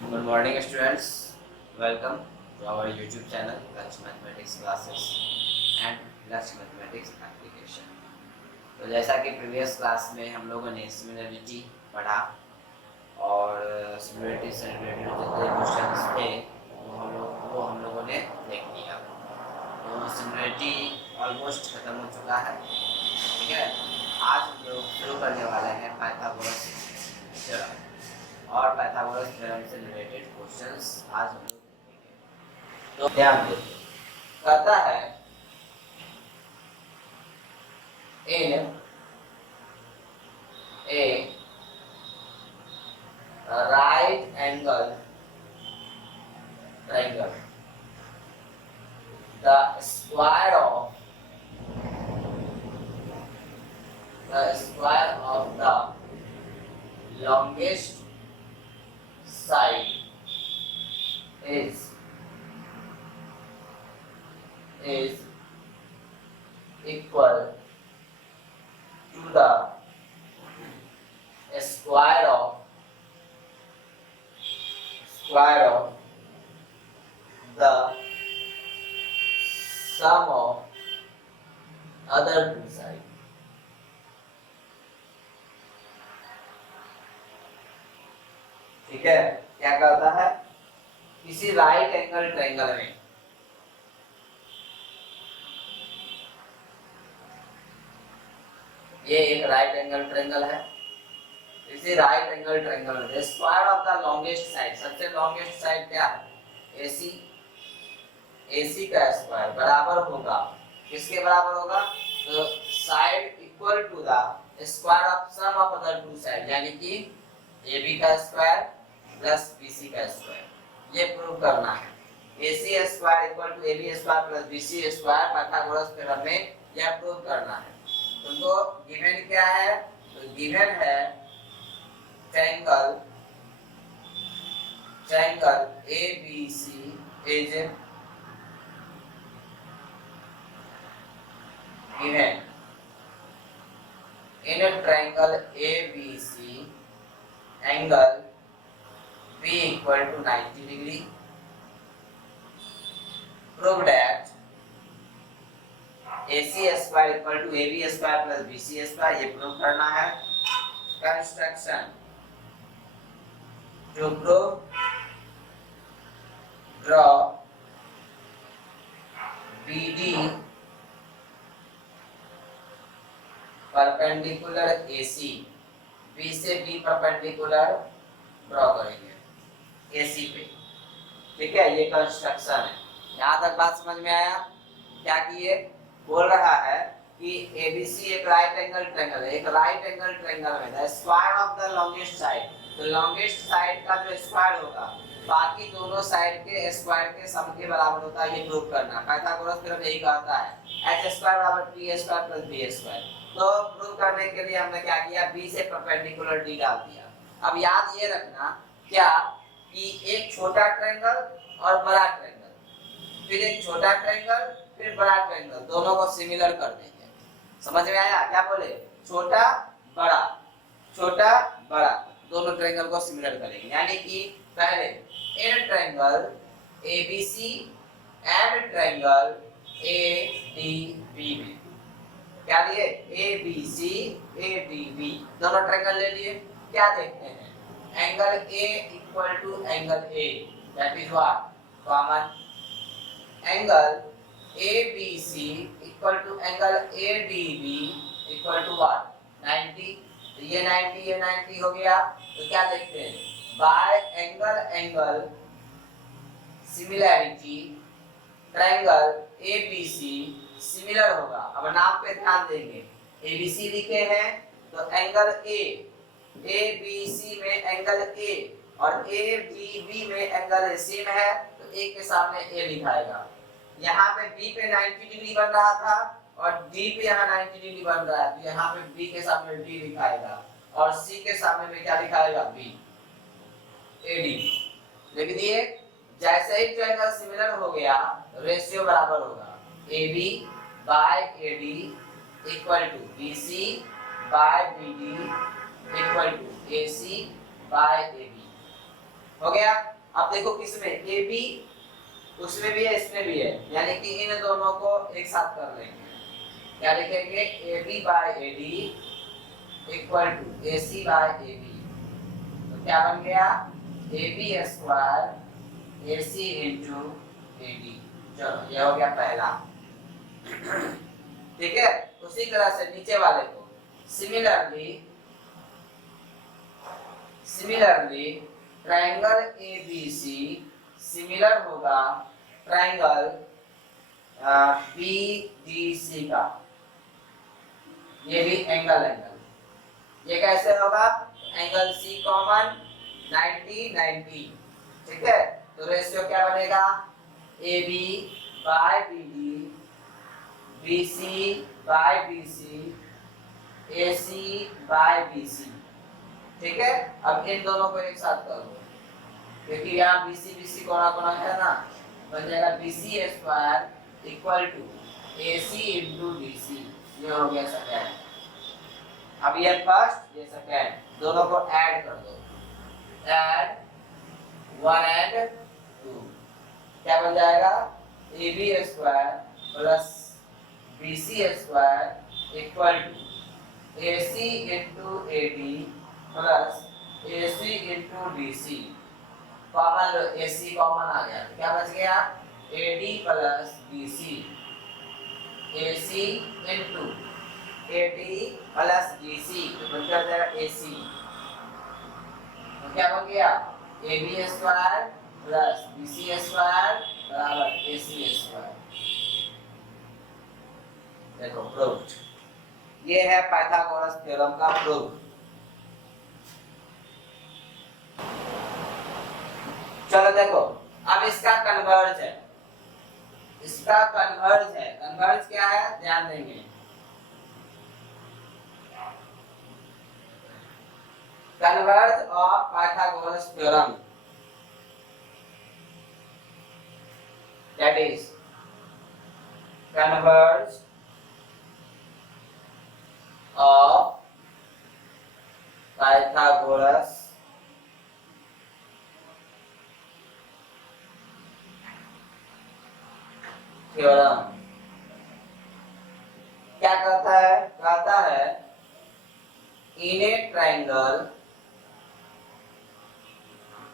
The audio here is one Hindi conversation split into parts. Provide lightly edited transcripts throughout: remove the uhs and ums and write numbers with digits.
Good morning, students. Welcome to our YouTube channel, Lux Mathematics Classes and Lux Mathematics Application. तो जैसा कि प्रीवियस क्लास में हम लोगों ने सिमिलरिटी पढ़ा और सिमिलरिटी से रिलेटेड जितने क्वेश्चंस थे वो हम लोगों ने देख लिया। तो सिमिलरिटी ऑलमोस्ट खत्म हो चुका है। ठीक है, आज हम लोग शुरू करने वाले हैं पाइथागोरस थ्योरम और पाइथागोरस थ्योरम से रिलेटेड क्वेश्चंस आज हम लोग देखेंगे। तो ध्यान दीजिए, कहता है in a right angle triangle the square of the longest side is equal to the square of the sum of other two sides. ठीक है, क्या कहता है? किसी राइट एंगल ट्रायंगल में ये एक राइट एंगल ट्रायंगल है। इसी राइट एंगल ट्रायंगल में square of the longest side, सबसे लॉन्गेस्ट साइड क्या है? AC। AC का स्क्वायर बराबर होगा, किसके बराबर होगा? तो side equal to the square of sum of other two side, यानी कि AB का स्क्वायर प्लस BC का स्क्वायर। ये प्रूव करना है। AC square equal to AB square plus BC square Pythagoras theorem में यह प्रूव करना है। तुमको गिवन क्या है? तो गिवन है triangle ABC is given in a triangle ABC angle B equal to 90 degree. Prove that AC square equal to AB square plus BC square, ये प्रूव करना है। Construction to prove, draw BD perpendicular AC, B से D परपेंडिकुलर ड्रॉ करेंगे AC पे। ठीक है, ये कंस्ट्रक्शन है। यहाँ तक बात समझ में आया? क्या किए? बोल रहा है कि ABC एक राइट एंगल ट्रायंगल है। एक राइट एंगल ट्रायंगल में the square of the longest side, तो लॉन्गेस्ट साइड का जो स्क्वायर होगा बाकी दोनों साइड के स्क्वायर के सम के बराबर होता है। ये प्रूव करना है। पाइथागोरस थ्योरम यही कहता है h स्क्वायर बराबर 3a square plus b square. तो प्रूव करने के लिए हमने क्या किया? b से परपेंडिकुलर d डाल दिया। अब याद ये रखना क्या कि एक छोटा ट्रायंगल और बड़ा ट्रायंगल, फिर एक छोटा ट्रायंगल फिर बड़ा ट्रायंगल, दोनों को सिमिलर कर देंगे। समझ में आया? क्या बोले? छोटा बड़ा दोनों ट्रायंगल को सिमिलर करेंगे। यानी कि पहले इन triangle ABC and triangle ADB में क्या लिए? ABC ADB दोनों ट्रायंगल ले लिए। क्या देखते हैं? Angle A equal to angle A, that is what? Common. Angle ABC equal to angle ADB equal to what? 90। तो ये 90 हो गया। तो क्या देखते हैं? Bye angle similarity triangle ABC similar होगा। अब नाम पे ध्यान देंगे। ABC लिखे हैं तो एंगल ABC में एंगल A और ADB में एंगल सेम है, तो A के सामने A लिखाएगा। यहाँ पे B पे 90 डिग्री बन रहा था और D पे यहाँ 90 डिग्री बन रहा है, तो यहाँ पे B के सामने D लिखाएगा और C के सामने में क्या लिखाएगा? B AD लिख दिए। जैसे ही ट्रायंगल सिमिलर हो गया रेशियो बराबर होगा AB by AD equal to BC by BD equal to AC by AB। हो गया। अब देखो किसमें ए बी, उसमें भी है इसमें भी है, यानी कि इन दोनों को एक साथ कर लेंगे। क्या लिखेंगे, A B by A D equal to A C by A B. तो क्या बन गया, A B square A C into A D. चलो ये हो गया पहला। ठीक है, उसी तरह से नीचे वाले को सिमिलरली ट्रायंगल एबीसी सिमिलर होगा ट्रायंगल बीडीसी का। ये भी एंगल, ये कैसे होगा, एंगल सी कॉमन 90 90। ठीक है, तो रेशियो क्या बनेगा, A B by B D, B C by B C, A C by B C. ठीक है, अब इन दोनों को एक साथ कर दो, क्योंकि यहाँ बी सी कोना कोना है ना, बन जाएगा B C square equal to A C into D C. ये हो गया सेकेंड। अब ये फर्स्ट ये सेकेंड, दोनों को ऐड कर दो, ऐड 1 एंड 2, क्या बन जाएगा, A B square plus B C square equal to A C into A D plus A C into D C. Common लो, ए सी कॉमन आ गया, तो क्या बच गया, A D plus B C, A C into A D plus B C, तो बन जाएगा ए सी। तो क्या बन गया, A B square plus B C square बराबर ए सी स्क्वायर। देखो प्रूफ, ये है पाइथागोरस थ्योरम का प्रूफ। चलो देखो, अब इसका कन्वर्ज है, इसका कन्वर्ज है। कन्वर्ज क्या है, ध्यान देंगे, converse of Pythagoras theorem, that is converge of Pythagoras theorem। क्या कहता है, कहता है in a triangle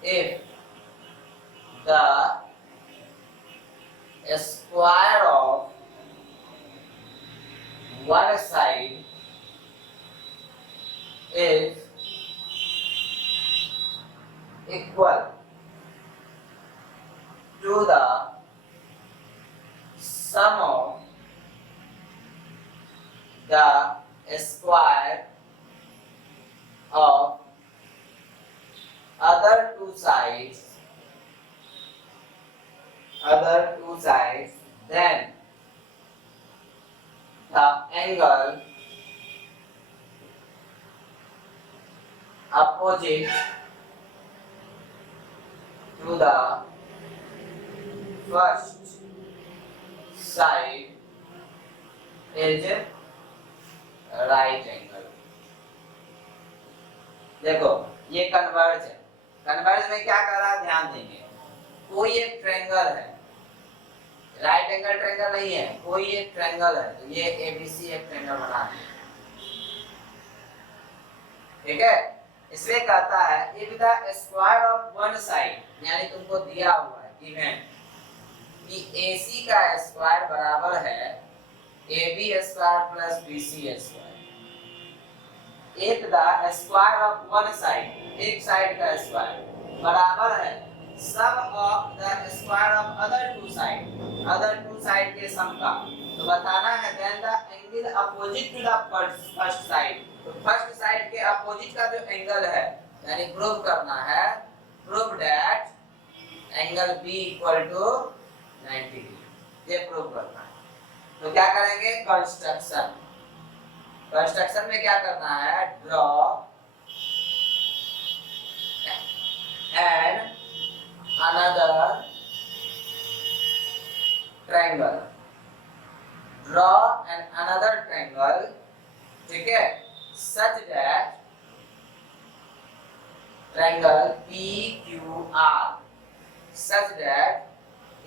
if the square of one side is equal to the sum of the square of other two sides, then the angle opposite to the first side is right angle। देखो ये कन्वर्ज है, कन्वर्ज में क्या कर रहा है, ध्यान देंगे, कोई एक ट्रायंगल है, राइट एंगल ट्रायंगल नहीं है, कोई एक ट्रायंगल है, तो ये एबीसी एक ट्रायंगल बना है। ठीक है, इसमें कहता है if the square of one side, यानी तुमको दिया हुआ है गिवन कि AC का स्क्वायर बराबर है AB square plus BC square. if the square of one side, एक साइड का स्क्वायर बराबर है sum of the square of other two side के सम का, तो बताना है then the angle opposite to the first side, तो फर्स्ट साइड के अपोजिट का जो एंगल है, यानी प्रूव करना है, prove that angle B equal to 90 degree, ये प्रूव करना है। तो क्या करेंगे, कंस्ट्रक्शन, कंस्ट्रक्शन में क्या करना है, draw an another triangle, draw an another triangle, ठीक है, such that triangle PQR such that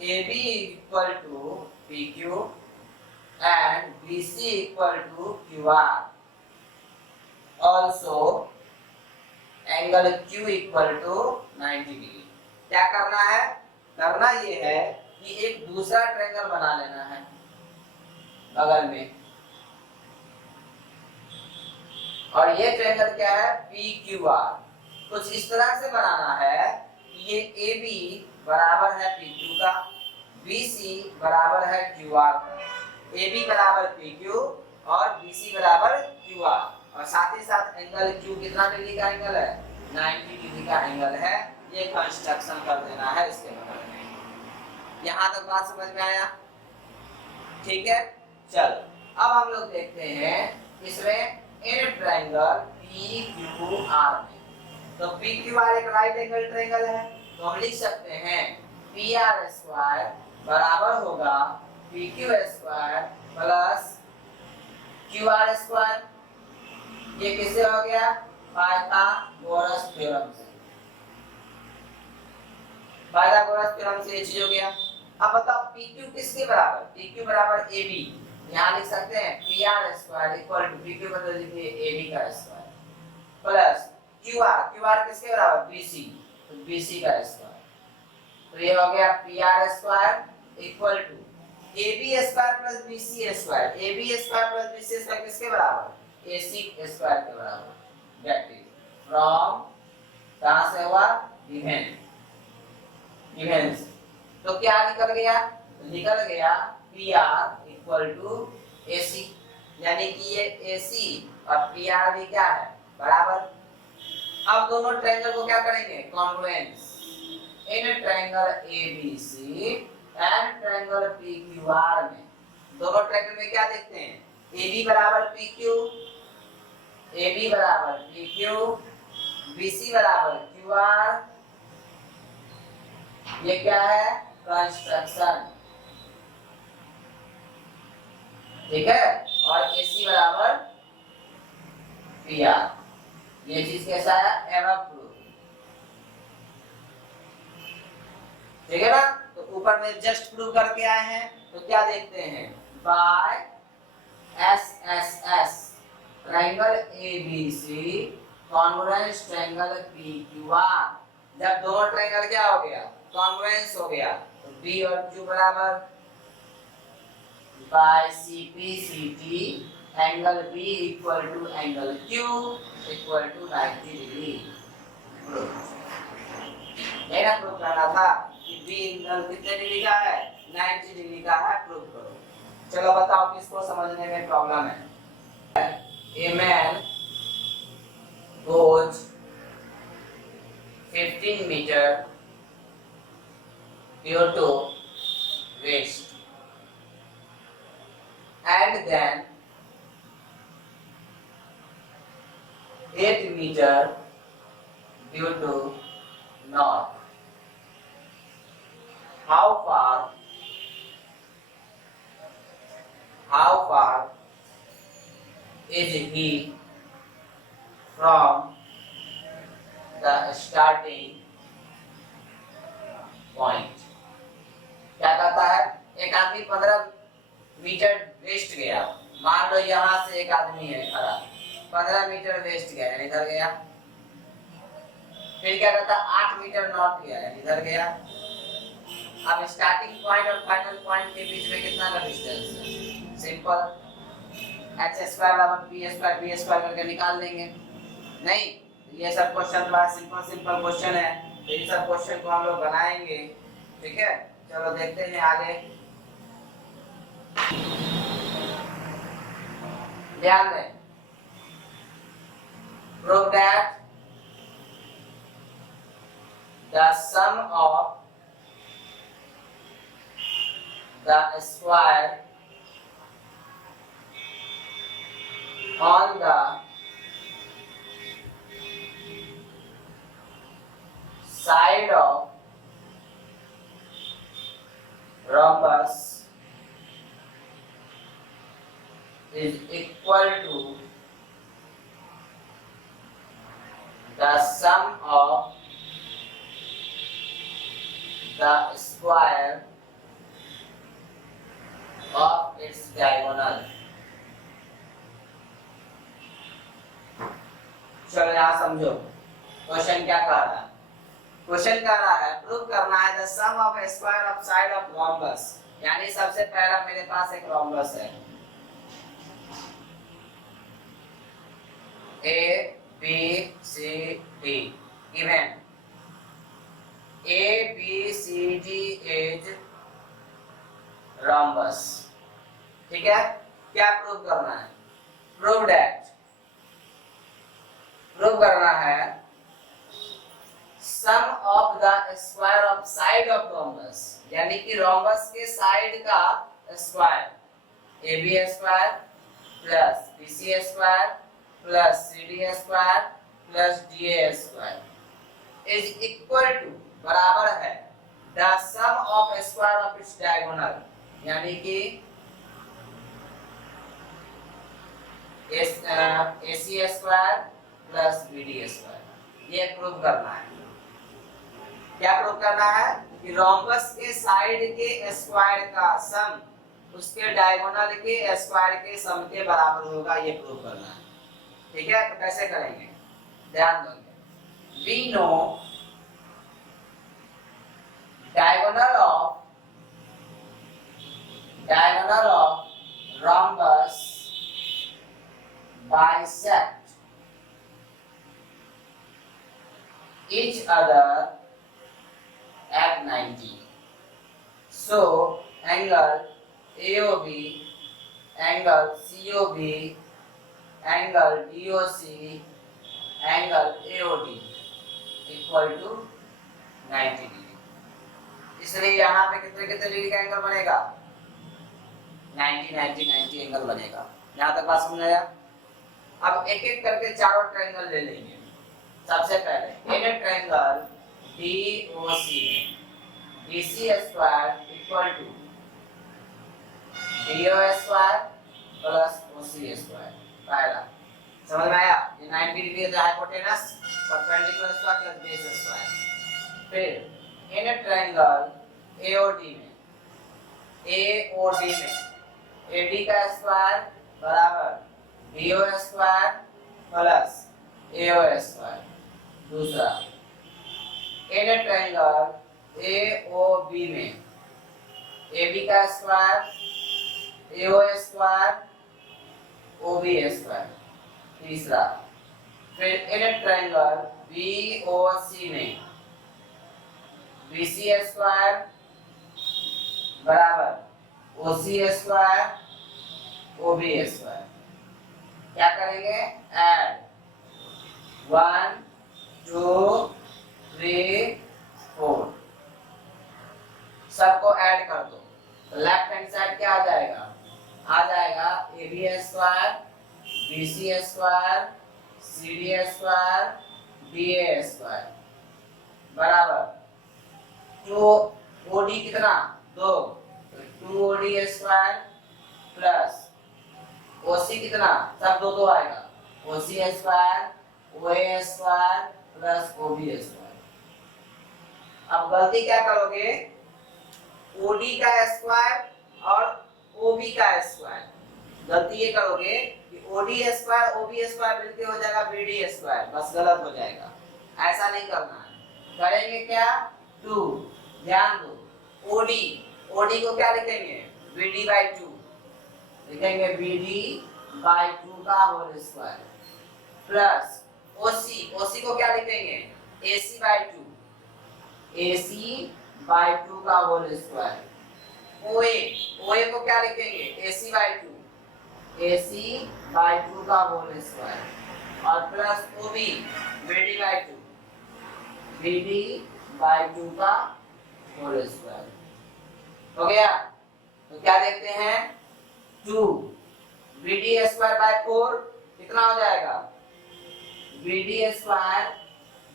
AB equal to PQ and BC equal to QR. Also angle Q equal to 90 degree. क्या करना है? करना ये है कि एक दूसरा ट्रायंगल बना लेना है बगल में, और ये ट्रायंगल क्या है? PQR। कुछ इस तरह से बनाना है कि ये AB बराबर है PQ का, BC बराबर है QR का। AB बराबर PQ और BC बराबर QR, और साथ ही साथ एंगल Q कितना डिग्री का एंगल है? 90 डिग्री का एंगल है। ये कंस्ट्रक्शन कर देना है इसके बगल में। यहाँ तक बात समझ में आया? ठीक है, चलो अब हम लोग देखते हैं इसमें इन ट्रायंगल PQR में। तो PQR एक राइट एंगल ट्रायंगल है, तो हम लिख सकते हैं PR स्क्वायर बराबर होगा PQ square plus QR square. ये किससे हो गया? पाइथागोरस थ्योरम से। पाइथागोरस थ्योरम से ये चीज हो गया। अब बताओ PQ किसके बराबर? PQ बराबर AB। यहाँ लिख सकते हैं PR square equal to PQ बदल दीजिए AB का स्क्वायर प्लस QR किसके बराबर? BC, तो BC का स्क्वायर। तो ये हो गया PR square equal to AB square plus BC square. AB square plus BC square किसके बराबर? AC स्क्वायर के बराबर। दैट इज फ्रॉम, कहां से हुआ? गिवन से। तो क्या निकल गया? निकल गया PR इक्वल टू AC, यानी कि ये AC और PR भी क्या है? बराबर। अब दोनों ट्रायंगल को क्या करेंगे? Congruence. In triangle ABC and triangle PQR में, दोनों ट्रायंगल में क्या देखते हैं? AB बराबर PQ, AB बराबर PQ, BC बराबर QR। ये क्या है? कंस्ट्रक्शन। ठीक है, और AC बराबर PR। ये चीज कैसा है? एवं प्रूफ। ठीक है ना? तो ऊपर में जस्ट प्रूव करके आए हैं, तो क्या देखते हैं? By SSS triangle ABC congruence triangle PQR। जब दोनों ट्रायंगल क्या हो गया? कॉन्ग्रुएंस हो गया, तो B और Q बराबर by CPCT angle B equal to angle Q equal to 90 degree. मेरा प्रूव करना था कि B एंगल कितने डिग्री का है? 90 डिग्री का है। प्रूव करो। चलो बताओ किसको समझने में प्रॉब्लम है? A man goes 15 meter due to waste and then 8 meter due to north. How far is he from the starting point? क्या कहता है? एक आदमी 15 मीटर वेस्ट गया। मान लो यहाँ से एक आदमी है खड़ा, 15 मीटर वेस्ट गया यानी इधर गया। फिर क्या कहता है? 8 मीटर नॉर्थ गया यानी इधर गया। अब स्टार्टिंग पॉइंट और फाइनल पॉइंट के बीच में कितना का डिस्टेंस है? सिंपल, h स्क्वायर बराबर p स्क्वायर b स्क्वायर करके निकाल लेंगे। नहीं, ये सब क्वेश्चन बड़ा सिंपल क्वेश्चन है, तो इन सब क्वेश्चन को हम लोग बनाएंगे। ठीक है, चलो देखते हैं आगे। ध्यान दें, prove that the sum of the square on the side of rhombus is equal to the sum of the square of its diagonal। चलो यहाँ समझो क्वेश्चन क्या कह रहा है। क्वेश्चन कह रहा है प्रूव करना है the sum of square of side of rhombus, यानी सबसे पहला मेरे पास एक रोम्बस है A B C D, given A B C D is rhombus. ठीक है, क्या प्रूव करना है? प्रूव दैट, प्रूव करना है sum of the square of side of rhombus, यानी कि रोम्बस के साइड का square A B square plus B C square plus C D square plus D A square is equal to, बराबर है the sum of square of its diagonal, यानी कि A C square plus B D square. ये प्रूव करना है। क्या प्रूव करना है? कि रोम्बस के साइड के स्क्वायर का सम उसके डायगोनल के स्क्वायर के सम के बराबर होगा, ये प्रूव करना है। ठीक है, तो कैसे करेंगे ध्यान दोगे। We know diagonal of rhombus bisect each other at 90. So angle AOB, angle COB, angle DOC, angle AOD equal to 90 degree. इसलिए यहाँ पे कितने कितने डिग्री का एंगल बनेगा? 90 90 90 एंगल बनेगा। यहाँ तक बात समझ आया? अब एक एक करके चारों ट्रायंगल ले लेंगे। सबसे पहले इन ट्रायंगल DOC में BC square equal to DO square plus OC square. पहला समझ में आया? ये 90 डिग्री है hypotenuse perpendicular square plus base square. फिर इन ट्रायंगल AOD में AD का स्क्वायर बराबर DO square plus AO square. दूसरा इन ट्रायंगल AOB में AB का square AO square OB square. तीसरा फिर इन ट्रायंगल BOC में BC स्क्वायर बराबर OC स्क्वायर OB स्क्वायर। क्या करेंगे? ऐड 1 2 3 4 सबको ऐड कर दो तो लेफ्ट हैंड साइड क्या आ जाएगा? आ जाएगा AB square BC square CD square DA square बराबर 2 OD कितना? 2 2OD स्क्वायर प्लस OC कितना? सब दो दो आएगा OC square OA square plus OB square. अब गलती क्या करोगे? OD का स्क्वायर और OB का स्क्वायर। गलती ये करोगे कि OD स्क्वायर OB स्क्वायर मिलके हो जाएगा BD स्क्वायर, बस गलत हो जाएगा। ऐसा नहीं करना है। करेंगे क्या? 2। ध्यान दो OD को क्या लिखेंगे? BD by 2 लिखेंगे BD by 2 का होल स्क्वायर प्लस OC को क्या लिखेंगे? AC by 2 का होल स्क्वायर। OA को क्या लिखेंगे? AC by 2 का होल स्क्वायर और प्लस OB BD by 2 का होल स्क्वायर। हो गया? तो क्या देखते हैं? 2 BD स्क्वायर बाय 4 कितना हो जाएगा? BD square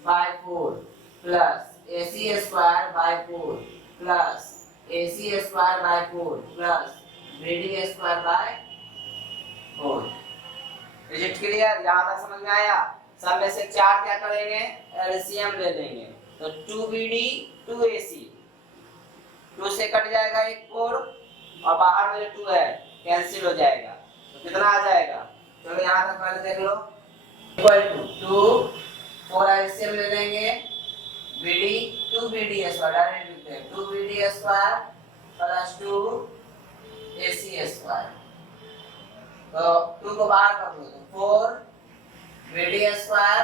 by 4 plus AC square by 4 plus AC square by 4 plus BD square by 4। Is it clear? यहाँ तक समझ में आया? सब में से 4 क्या करेंगे? एलसीएम ले लेंगे तो 2BD 2AC 2 से कट जाएगा एक 4 और बाहर में जो 2 है कैंसिल हो जाएगा, तो कितना आ जाएगा? चलो यहाँ तक पहले देख लो, इक्वल टू 2 4 एलसीएम ले लेंगे, बीडी 2 बीडी स्क्वायर डायरेक्ट लिखते हैं 2 BD square plus 2 AC square, तो 2 को बाहर कर दो तो 4 BD square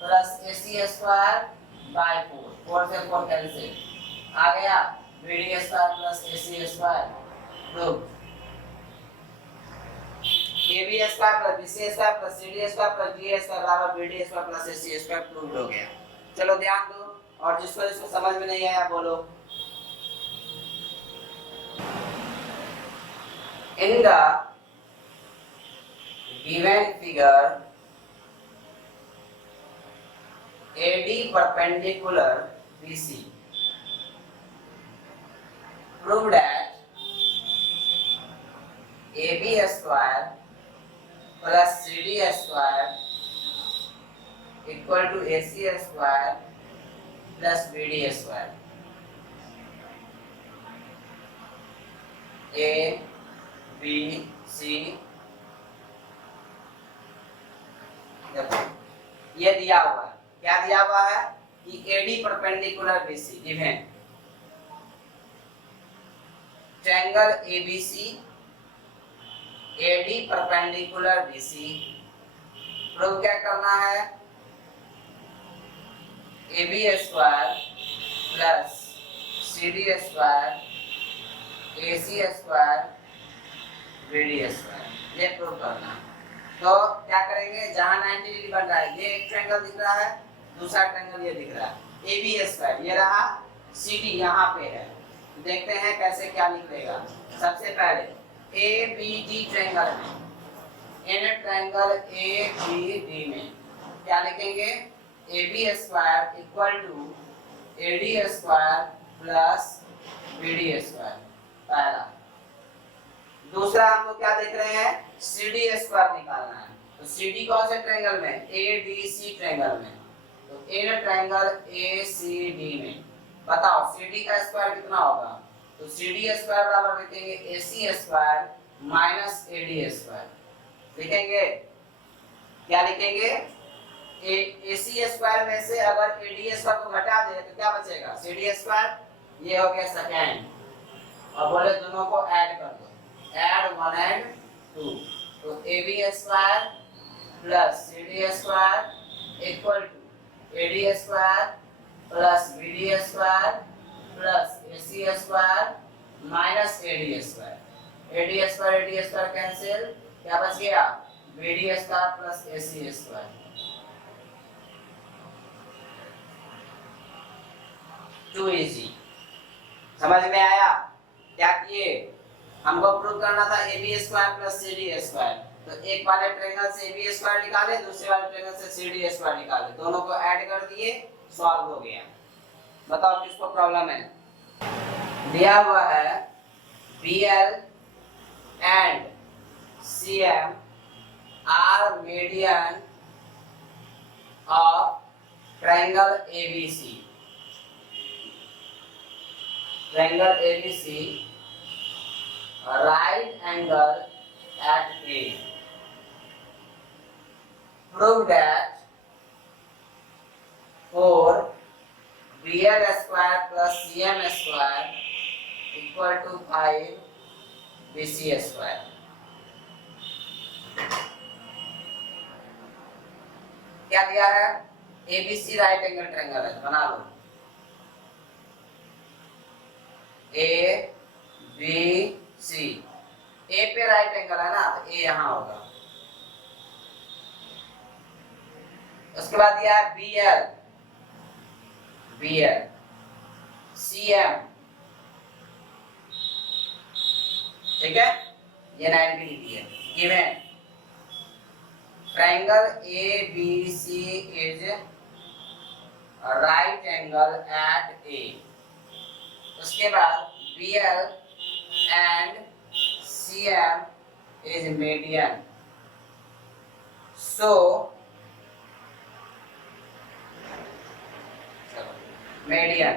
plus AC square by 4 से 4 कैंसिल आ गया, BD square plus AC square prove, AB square plus BC square plus CD square plus D square बराबर BD square plus AC square prove हो गया। चलो ध्यान दो, और जिसको समझ में नहीं आया बोलो। In the given figure, AD perpendicular BC, prove that AB square plus CD square equal to AC square plus BD square. A, B, C, देखो ये दिया हुआ है, क्या दिया हुआ है कि AD perpendicular BC given triangle ABC AD perpendicular BC, prove क्या करना है? AB square plus CD square AC square BD square, ये प्रूव करना। तो क्या करेंगे, जहां 90 डिग्री बन रहा है ये एक ट्रायंगल दिख रहा है, दूसरा ट्रायंगल ये दिख रहा है AB स्क्वायर, ये रहा CD यहाँ पे है, देखते हैं कैसे क्या निकलेगा। सबसे पहले ABD ट्रायंगल में, इन ट्रायंगल ABD में क्या लिखेंगे? AB square equal to AD square plus BD square, पहला। दूसरा हम लोग क्या देख रहे हैं? CD स्क्वायर निकालना है, तो CD कौन से ट्रायंगल में? ABC ट्रायंगल में, तो इन ट्रायंगल ACD में बताओ CD का स्क्वायर कितना होगा? तो CD स्क्वायर बराबर लिखेंगे AC square minus AD square, लिखेंगे क्या लिखेंगे? AC स्क्वायर में से अगर AD स्क्वायर को घटा दे तो क्या बचेगा? CD स्क्वायर, ये हो गया सेकेंड, और बोले दोनों को ऐड कर दो, ऐड 1 and 2, तो AB square plus CD square equal to AD square plus BD square plus AC square minus AD square, AD square cancel, क्या बच गया? BD square plus AC square. Too easy, समझ में आया? क्या किए, हमको प्रूव करना था AB square plus CD square, तो एक वाले ट्रायंगल से AB स्क्वायर निकाले, दूसरे वाले ट्रायंगल से CD स्क्वायर निकाले, दोनों को ऐड कर दिए, सॉल्व हो गया। बताओ किसको प्रॉब्लम है? दिया हुआ है BL and CM are median of triangle ABC, triangle ABC right angle at A, prove that for BL square plus CM square equal to 5 BC square। क्या दिया है? ABC राइट एंगल ट्रायंगल है, बना लो, ABC, A पे राइट एंगल है ना, तो A यहाँ होगा। उसके बाद दिया है BL CM, ठीक है, ये 90 डिग्री है। Given triangle ABC is right angle at A, उसके बाद BL and CM is median, so median।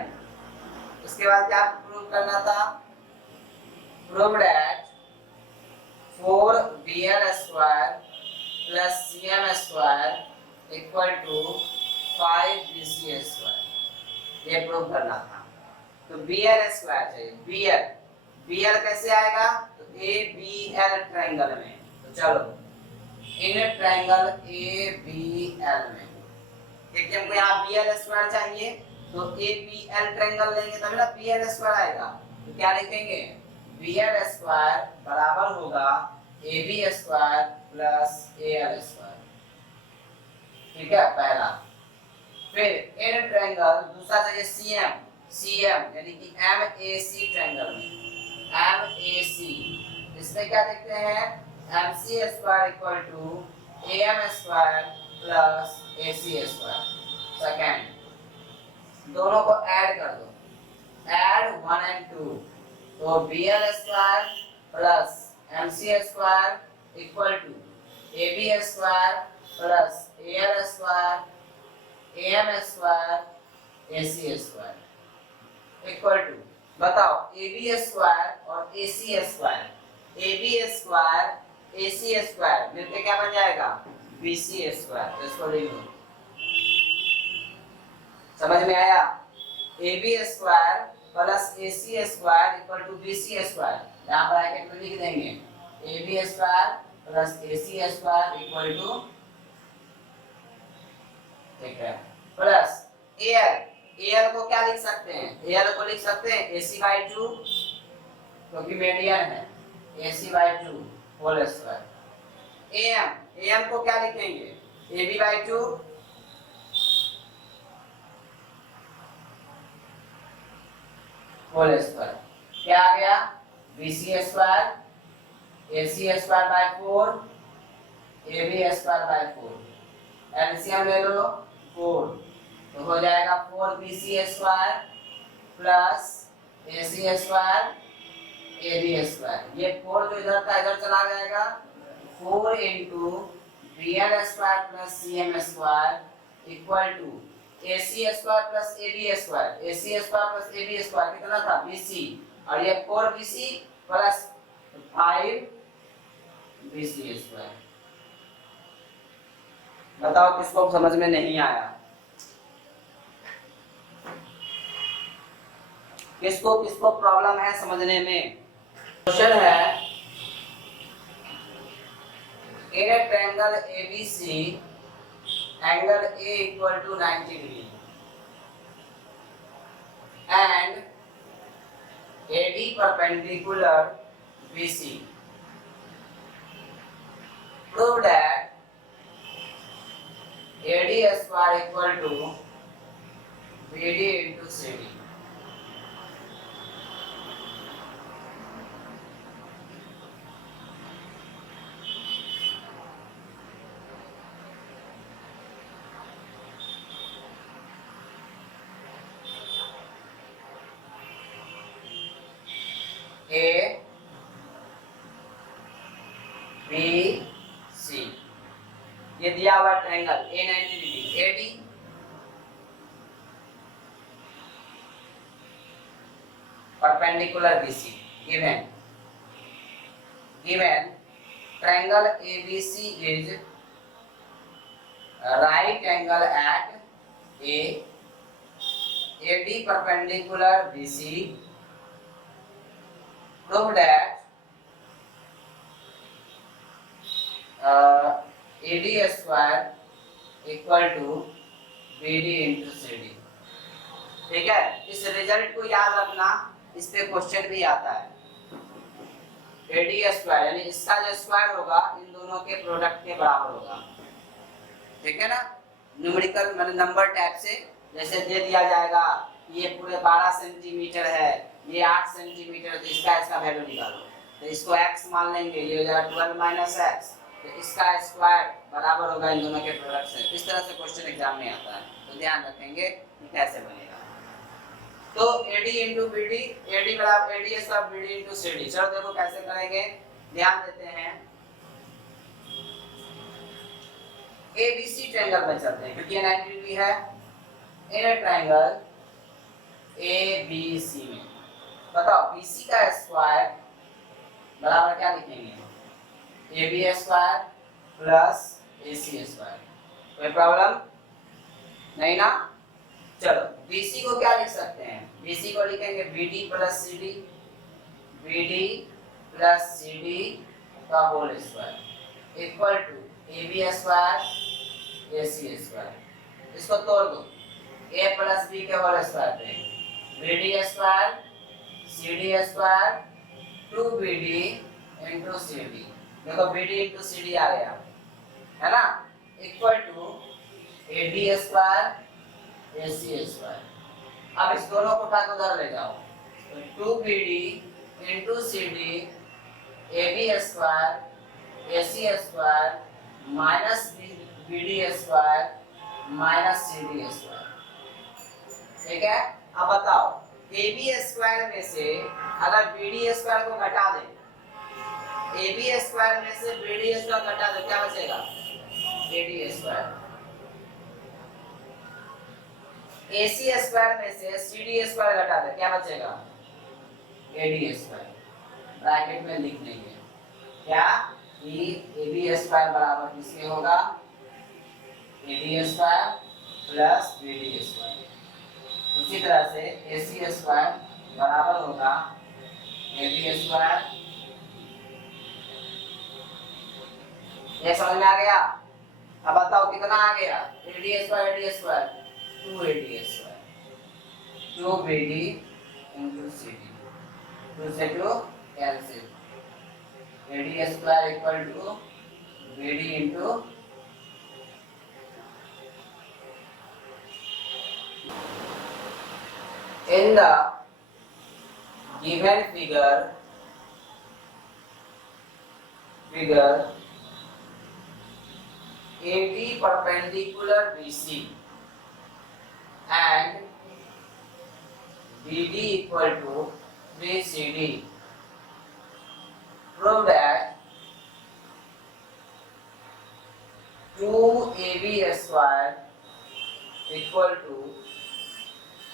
उसके बाद क्या प्रूव प्रूव करना था? Prove that 4bl square plus cm square equal to 5bc square, ये प्रूव करना था। तो bl स्क्वायर चाहिए। bl कैसे आएगा? तो abl ट्रायंगल में, तो चलो इन ट्रायंगल abl में, देखिए हमको यहाँ bl स्क्वायर चाहिए, तो abl ट्रायंगल लेंगे तभी ना bl स्क्वायर आएगा। तो क्या लिखेंगे? bl स्क्वायर बराबर होगा ab square plus al square, ठीक है पहला। फिर इन ट्रायंगल दूसरा चाहिए cm यानी कि mac ट्रायंगल में, mac इसमें क्या देखते हैं? mc square equal to am square plus ac square. Second, दोनों को ऐड कर दो, ऐड 1 and 2, तो bl square plus mc square equal to ab square plus al square am square ac square equal to, बताओ ab स्क्वायर और ac square, ab square ac square मिलके क्या बन जाएगा? bc square. तो इसको लिख लो, समझ में आया? ab square plus ac square equal to bc square, यहाँ ब्रैकेट में लिख देंगे ab square plus ac square equal to, ठीक है, प्लस al को क्या लिख सकते हैं? al को लिख सकते हैं ac/2 क्योंकि मीडियन है, ac/2 होल स्क्वायर। am को क्या लिखेंगे? ab/2 होल स्क्वायर, क्या आ गया? bc square ac square by 4 ab square by 4, LCM ले लो 4, तो हो जाएगा 4bc square plus ac square ab square. ये 4 जो इधर था इधर चला जाएगा, 4 into bl square plus cm square equal to ac square plus ab square, ac square plus ab square कितना था? bc, और ये 4bc प्लस 5bc स्क्वायर। बताओ किसको समझ में नहीं आया? किसको किसको प्रॉब्लम है समझने में? क्वेश्चन है, इन a triangle ABC angle A equal to 90 degree and AD perpendicular BC, prove that AD square equal to BD into CD। A B C ये दिया हुआ triangle A 90 degree, AD perpendicular BC, given triangle ABC is right angle at A, AD perpendicular BC, prove that AD square equal to BD into CD। ठीक है, इस रिजल्ट को याद रखना, इस पे क्वेश्चन भी आता है। AD स्क्वायर यानी इसका जो स्क्वायर होगा इन दोनों के प्रोडक्ट के बराबर होगा, ठीक है ना? न्यूमेरिकल मतलब नंबर टाइप से जैसे दे दिया जाएगा ये पूरे 12 सेंटीमीटर है, ये 8 सेंटीमीटर, तो इसका वैल्यू निकालो, तो इसको x मान लेंगे, ये हो जाएगा 12 माइनस x, तो इसका स्क्वायर बराबर होगा इन दोनों के प्रोडक्ट से। इस तरह से क्वेश्चन एग्जाम में आता है, तो ध्यान रखेंगे कि कैसे बनेगा। तो AD into BD, AD बराबर AD square BD into CD। चलो देखो कैसे करेंगे, ध्यान देते हैं। ABC ट्रायंगल में चलते हैं क्योंकि ये 90 डिग्री है। इन ट्रायंगल ABC में बताओ BC का स्क्वायर बराबर क्या लिखेंगे? AB square plus AC square. कोई प्रॉब्लम नहीं ना? चलो BC को क्या लिख सकते हैं? BC को लिखेंगे BD plus CD, BD plus CD का whole square equal to AB square AC square. इसको तोड़ दो, A प्लस B के होल स्क्वायर पे BD square CD square 2BD into CD। देखो BD इंटू CD आ गया है ना, equal to AB square AC square. अब इस दोनों को उठा के उधर ले जाओ, तो 2BD into CD AB square AC square minus BD square minus CD square. ठीक है, अब बताओ AB स्क्वायर में से अगर BD स्क्वायर को घटा दें, AB स्क्वायर में से BD स्क्वायर घटा दो, क्या बचेगा? AD square. AC स्क्वायर में से CD स्क्वायर घटा दे, क्या बचेगा? AD square. ब्रैकेट में लिख देंगे क्या कि AB स्क्वायर बराबर किसके होगा? AD square plus BD square. उसी तरह से AC स्क्वायर बराबर होगा AB स्क्वायर। ये समझ में आ गया? अब बताओ कितना आ गया? AD square 2AD square 2BD into CD, 2 से 2 cancel, AD square equal to BD into in the given figure AD perpendicular BC and BD equal to 3CD. Prove that 2AB square equal to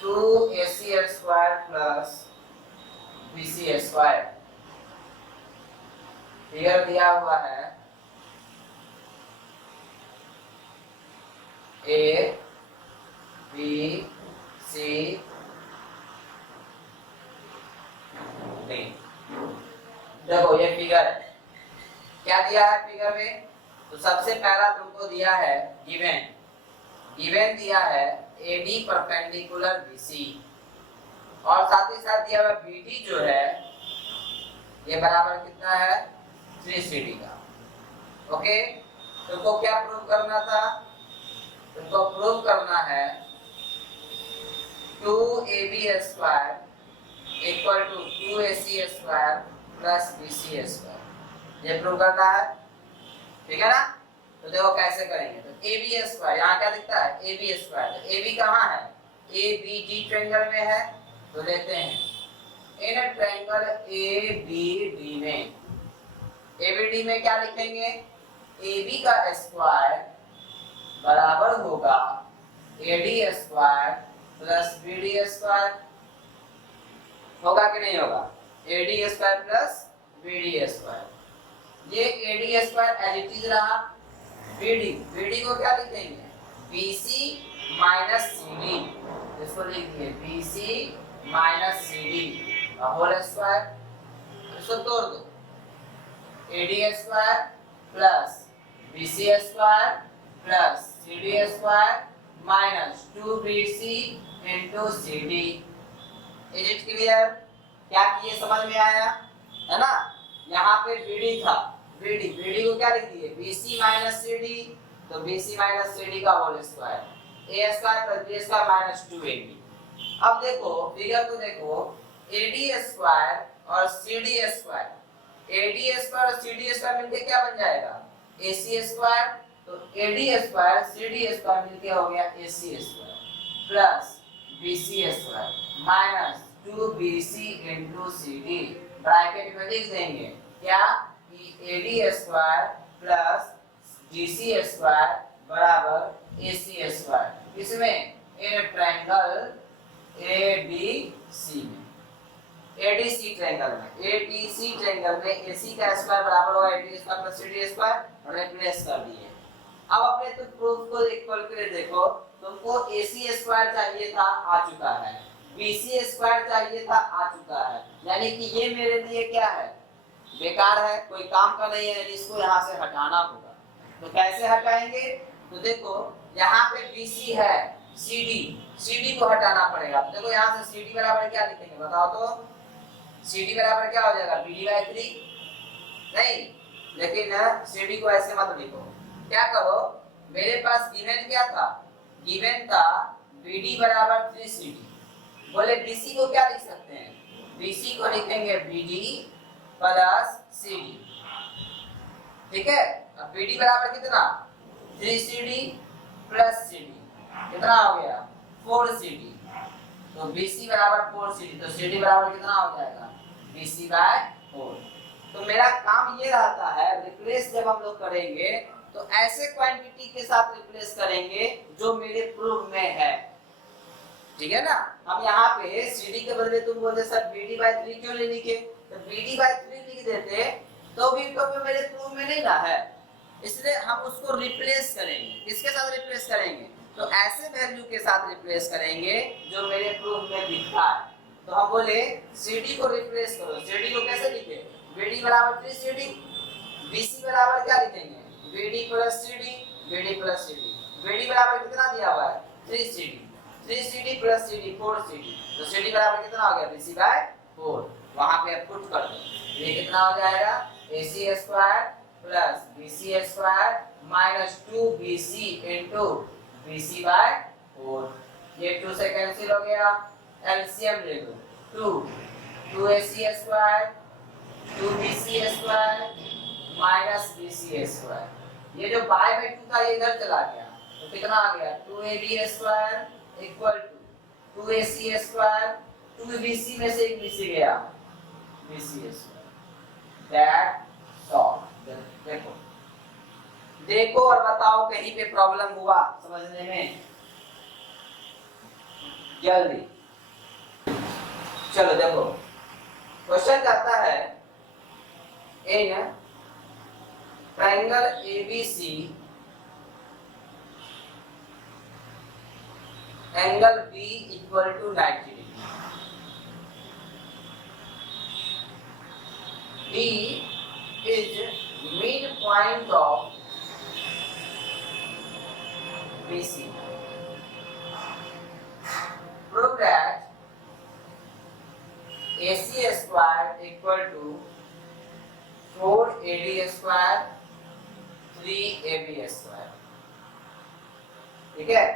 2AC square plus BC square। Figure दिया हुआ है A B C D। देखो ये फिगर है, क्या दिया है फिगर में? तो सबसे पहला तुमको दिया है गिवन दिया है AD परपेंडिकुलर BC और साथ ही साथ दिया हुआ BD जो है ये बराबर कितना है? 3CD का। ओके, तुमको क्या प्रूव करना था? तुमको प्रूव करना है 2AB square equal to 2AC square plus BC square, ये प्रूव करना है। ठीक है ना? तो देखो कैसे करेंगे। तो AB स्क्वायर यहाँ क्या दिखता है? AB square. तो AB कहाँ है? ABD ट्रायंगल में है, तो लेते हैं इन ट्रायंगल ABD में। ABD में क्या लिखेंगे? AB का स्क्वायर बराबर होगा AD square plus BD square. होगा कि नहीं होगा? AD square plus BD square. ये AD square as it is रहा। BD को क्या लिखेंगे? BC माइनस CD, इसको लिख दिए BC माइनस CD का होल स्क्वायर। इसको तोड़ दो, AD square plus BC square plus CD square minus 2BC into CD। Is it clear? क्या किए समझ में आया है ना? यहाँ पे BD था, BD को क्या लिख दिए? BC माइनस CD, तो BC माइनस CD का whole square, A square plus B square minus 2AB। अब देखो फिगर को देखो, AD स्क्वायर और CD स्क्वायर, AD स्क्वायर और CD स्क्वायर मिलके क्या बन जाएगा? AC square. तो AD स्क्वायर CD स्क्वायर मिलके हो गया AC square plus BC square minus 2BC into CD। Bracket में लिख देंगे क्या कि AD square plus BC square बराबर AC स्क्वायर। इसमें इन ट्रायंगल ABC में AD एडीसी ट्रायंगल में एसी का स्क्वायर बराबर होगा AD square plus CD square, replace कर दिए। अब अपने तुम प्रूफ को इक्वल करके देखो, तुमको एसी स्क्वायर चाहिए था, आ चुका है, बीसी स्क्वायर चाहिए था, आ चुका है, यानी कि ये मेरे लिए क्या है, बेकार है, कोई काम का नहीं है, इसको यहाँ से हटाना होगा। तो कैसे हटाएंगे, तो देखो यहाँ पे BC है, CD को हटाना पड़ेगा। तो देखो यहाँ से CD बराबर क्या लिखेंगे बताओ तो, CD बराबर क्या हो जाएगा BD/3, नहीं, लेकिन CD को ऐसे मत लिखो, क्या करो, मेरे पास गिवन क्या था, गिवन था BD बराबर 3CD, बोले BC को क्या लिख सकते हैं, BC को लिखेंगे BD प्लस CD, ठीक है। अब BD बराबर कितना 3CD प्लस CD, कितना हो गया 4CD, तो BC बराबर 4CD, तो CD बराबर कितना हो जाएगा BC/4। तो मेरा काम ये रहता है, रिप्लेस जब हम लोग करेंगे तो ऐसे क्वांटिटी के साथ रिप्लेस करेंगे जो मेरे प्रूफ में है, ठीक है ना। हम यहाँ पे CD के बदले तुम बोलते सर BD/3 क्यों नहीं लिखे, तो BD/3 लिख देते तो भी तो मेरे प्रूफ में नहीं ना है, इसलिए हम उसको रिप्लेस करेंगे, किसके साथ रिप्लेस करेंगे, तो ऐसे वैल्यू के साथ रिप्लेस करेंगे जो मेरे प्रूफ में दिखता है। तो हम बोले CD को रिप्लेस करो, CD को कैसे लिखे, BD बराबर 3CD, BC बराबर क्या लिखेंगे BD plus CD, BD plus CD, BD बराबर कितना दिया हुआ है 3CD प्लस CD 4CD, तो CD बराबर कितना हो गया BC/4, वहां पे पुट कर दो, ये कितना हो जाएगा AC square plus BC square minus 2BC into BC/4, ये 2 से कैंसिल हो गया, एलसीएम ले लो 2AC square 2BC square minus BC square, ये जो बाय में 2 था ये इधर चला गया, तो कितना आ गया 2AB square equal to 2AC square, 2BC में से एक BC गया BC स्क्वायर, दैट्स ऑल। देखो देखो और बताओ कहीं पे प्रॉब्लम हुआ समझने में, जल्दी चलो। देखो क्वेश्चन कहता है in triangle ABC angle B equal to 90 degree, D is midpoint of BC. Prove that AC square equal to 4AD square 3AB square, ठीक है।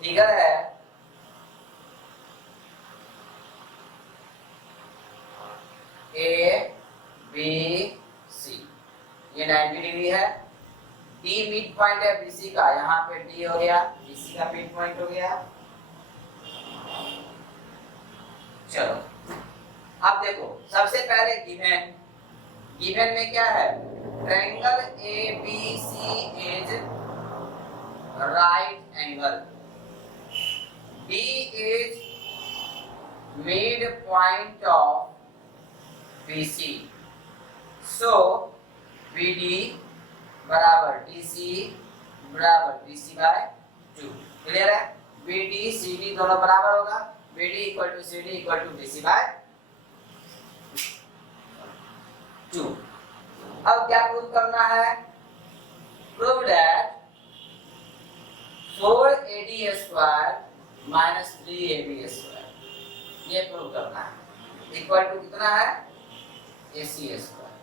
फिगर है A B C, ये 90 डिग्री है, D मिड पॉइंट है BC का, यहाँ पे D हो गया, BC का मिड पॉइंट हो गया। चलो अब देखो सबसे पहले गिवन में क्या है, triangle ABC is right angle, D is mid point of BC, so BD बराबर DC बराबर BC/2, क्लियर है। BD CD दोनों बराबर होगा, BD equal to CD equal to BC/2। अब क्या प्रूव करना है, prove that 4AD square minus 3AB square, ये प्रूव करना है, इक्वल टू कितना है AC स्क्वायर,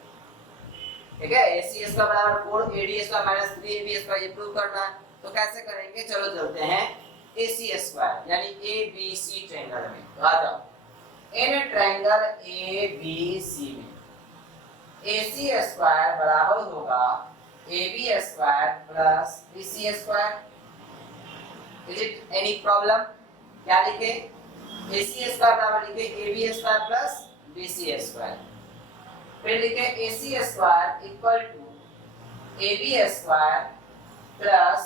ठीक है। AC स्क्वायर बराबर 4AD square minus 3AB square, ये प्रूव करना है। तो कैसे करेंगे, चलो चलते हैं AC स्क्वायर यानी ABC ट्रायंगल में, तो आ जाओ। इन ट्रायंगल ABC में AC स्क्वायर बराबर होगा AB square plus BC square, is it any problem, क्या लिखे AC स्क्वायर बराबर लिखे AB square plus BC square, फिर लिखे AC square equal to AB square plus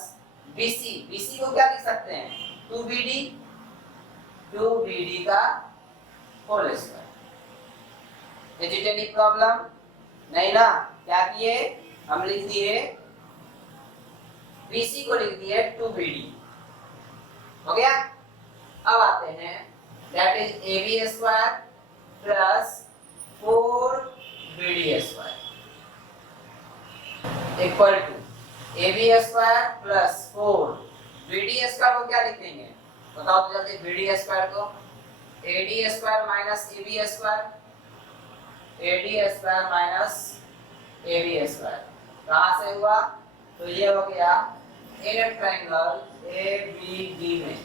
BC को क्या लिख सकते हैं 2BD का whole square, is it any problem? नहीं ना। क्या किए हम, लिख दिए BC को लिख दिए 2BD। हो गया। अब आते हैं that is AB square plus 4BD square equal to AB square plus 4BD square को क्या लिखेंगे बताओ तो जल्दी। BD स्क्वायर को AD square minus AB square, AD square minus AB square कहां से हुआ? तो ये हो गया इन ट्रायंगल ABD में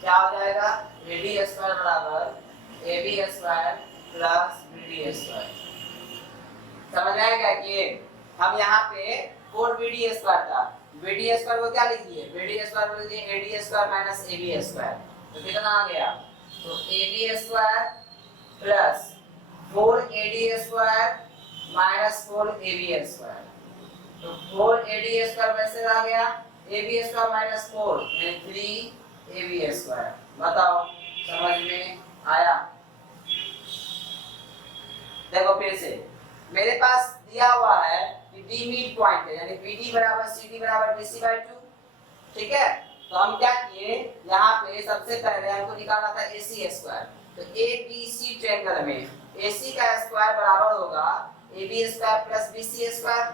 क्या हो जाएगा? AD स्क्वायर बराबर AB square plus BD square. समझ आएगा कि हम यहाँ पे 4BD स्क्वायर था, BD स्क्वायर को क्या लिख दिए? BD स्क्वायर को लिख दिए AD square minus AB square. तो कितना आ गया? तो AB square plus 4AD square minus 4AB square. तो 4AD स्क्वायर वैसे आ गया, AB स्क्वायर माइनस 4 यानी 3AB स्क्वायर। बताओ समझ में आया? देखो फिर से मेरे पास दिया हुआ है कि D मिड पॉइंट है यानी BD बराबर CD बराबर BC/2। ठीक है, तो हम क्या किए यहाँ पे सबसे पहले हमको निकालना था AC स्क्वायर। तो ABC ट्रायंगल में AC का स्क्वायर बराबर होगा AB square plus BC square.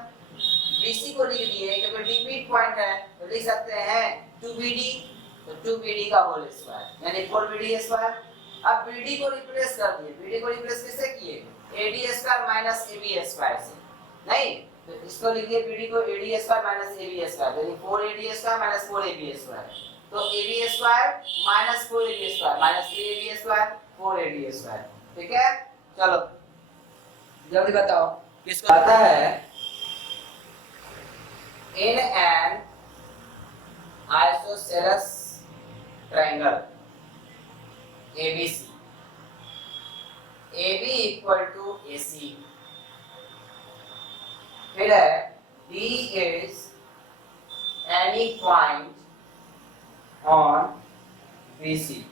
BC को लिख दिए क्योंकि D मिड पॉइंट है तो लिख सकते हैं 2BD, तो 2BD का होल स्क्वायर यानी 4BD स्क्वायर। अब BD को रिप्लेस कर दिए, BD को रिप्लेस किससे किए? AD square minus AB square से। नहीं तो इसको लिखिए BD को AD square minus AB square यानी 4AD square minus 4AB square. तो AB square minus 4AB square minus 3AB square 4AD square. ठीक है, चलो जल्दी बताओ किसको आता है? In an isosceles triangle ABC, AB equal to AC, फिर है D is any point on BC.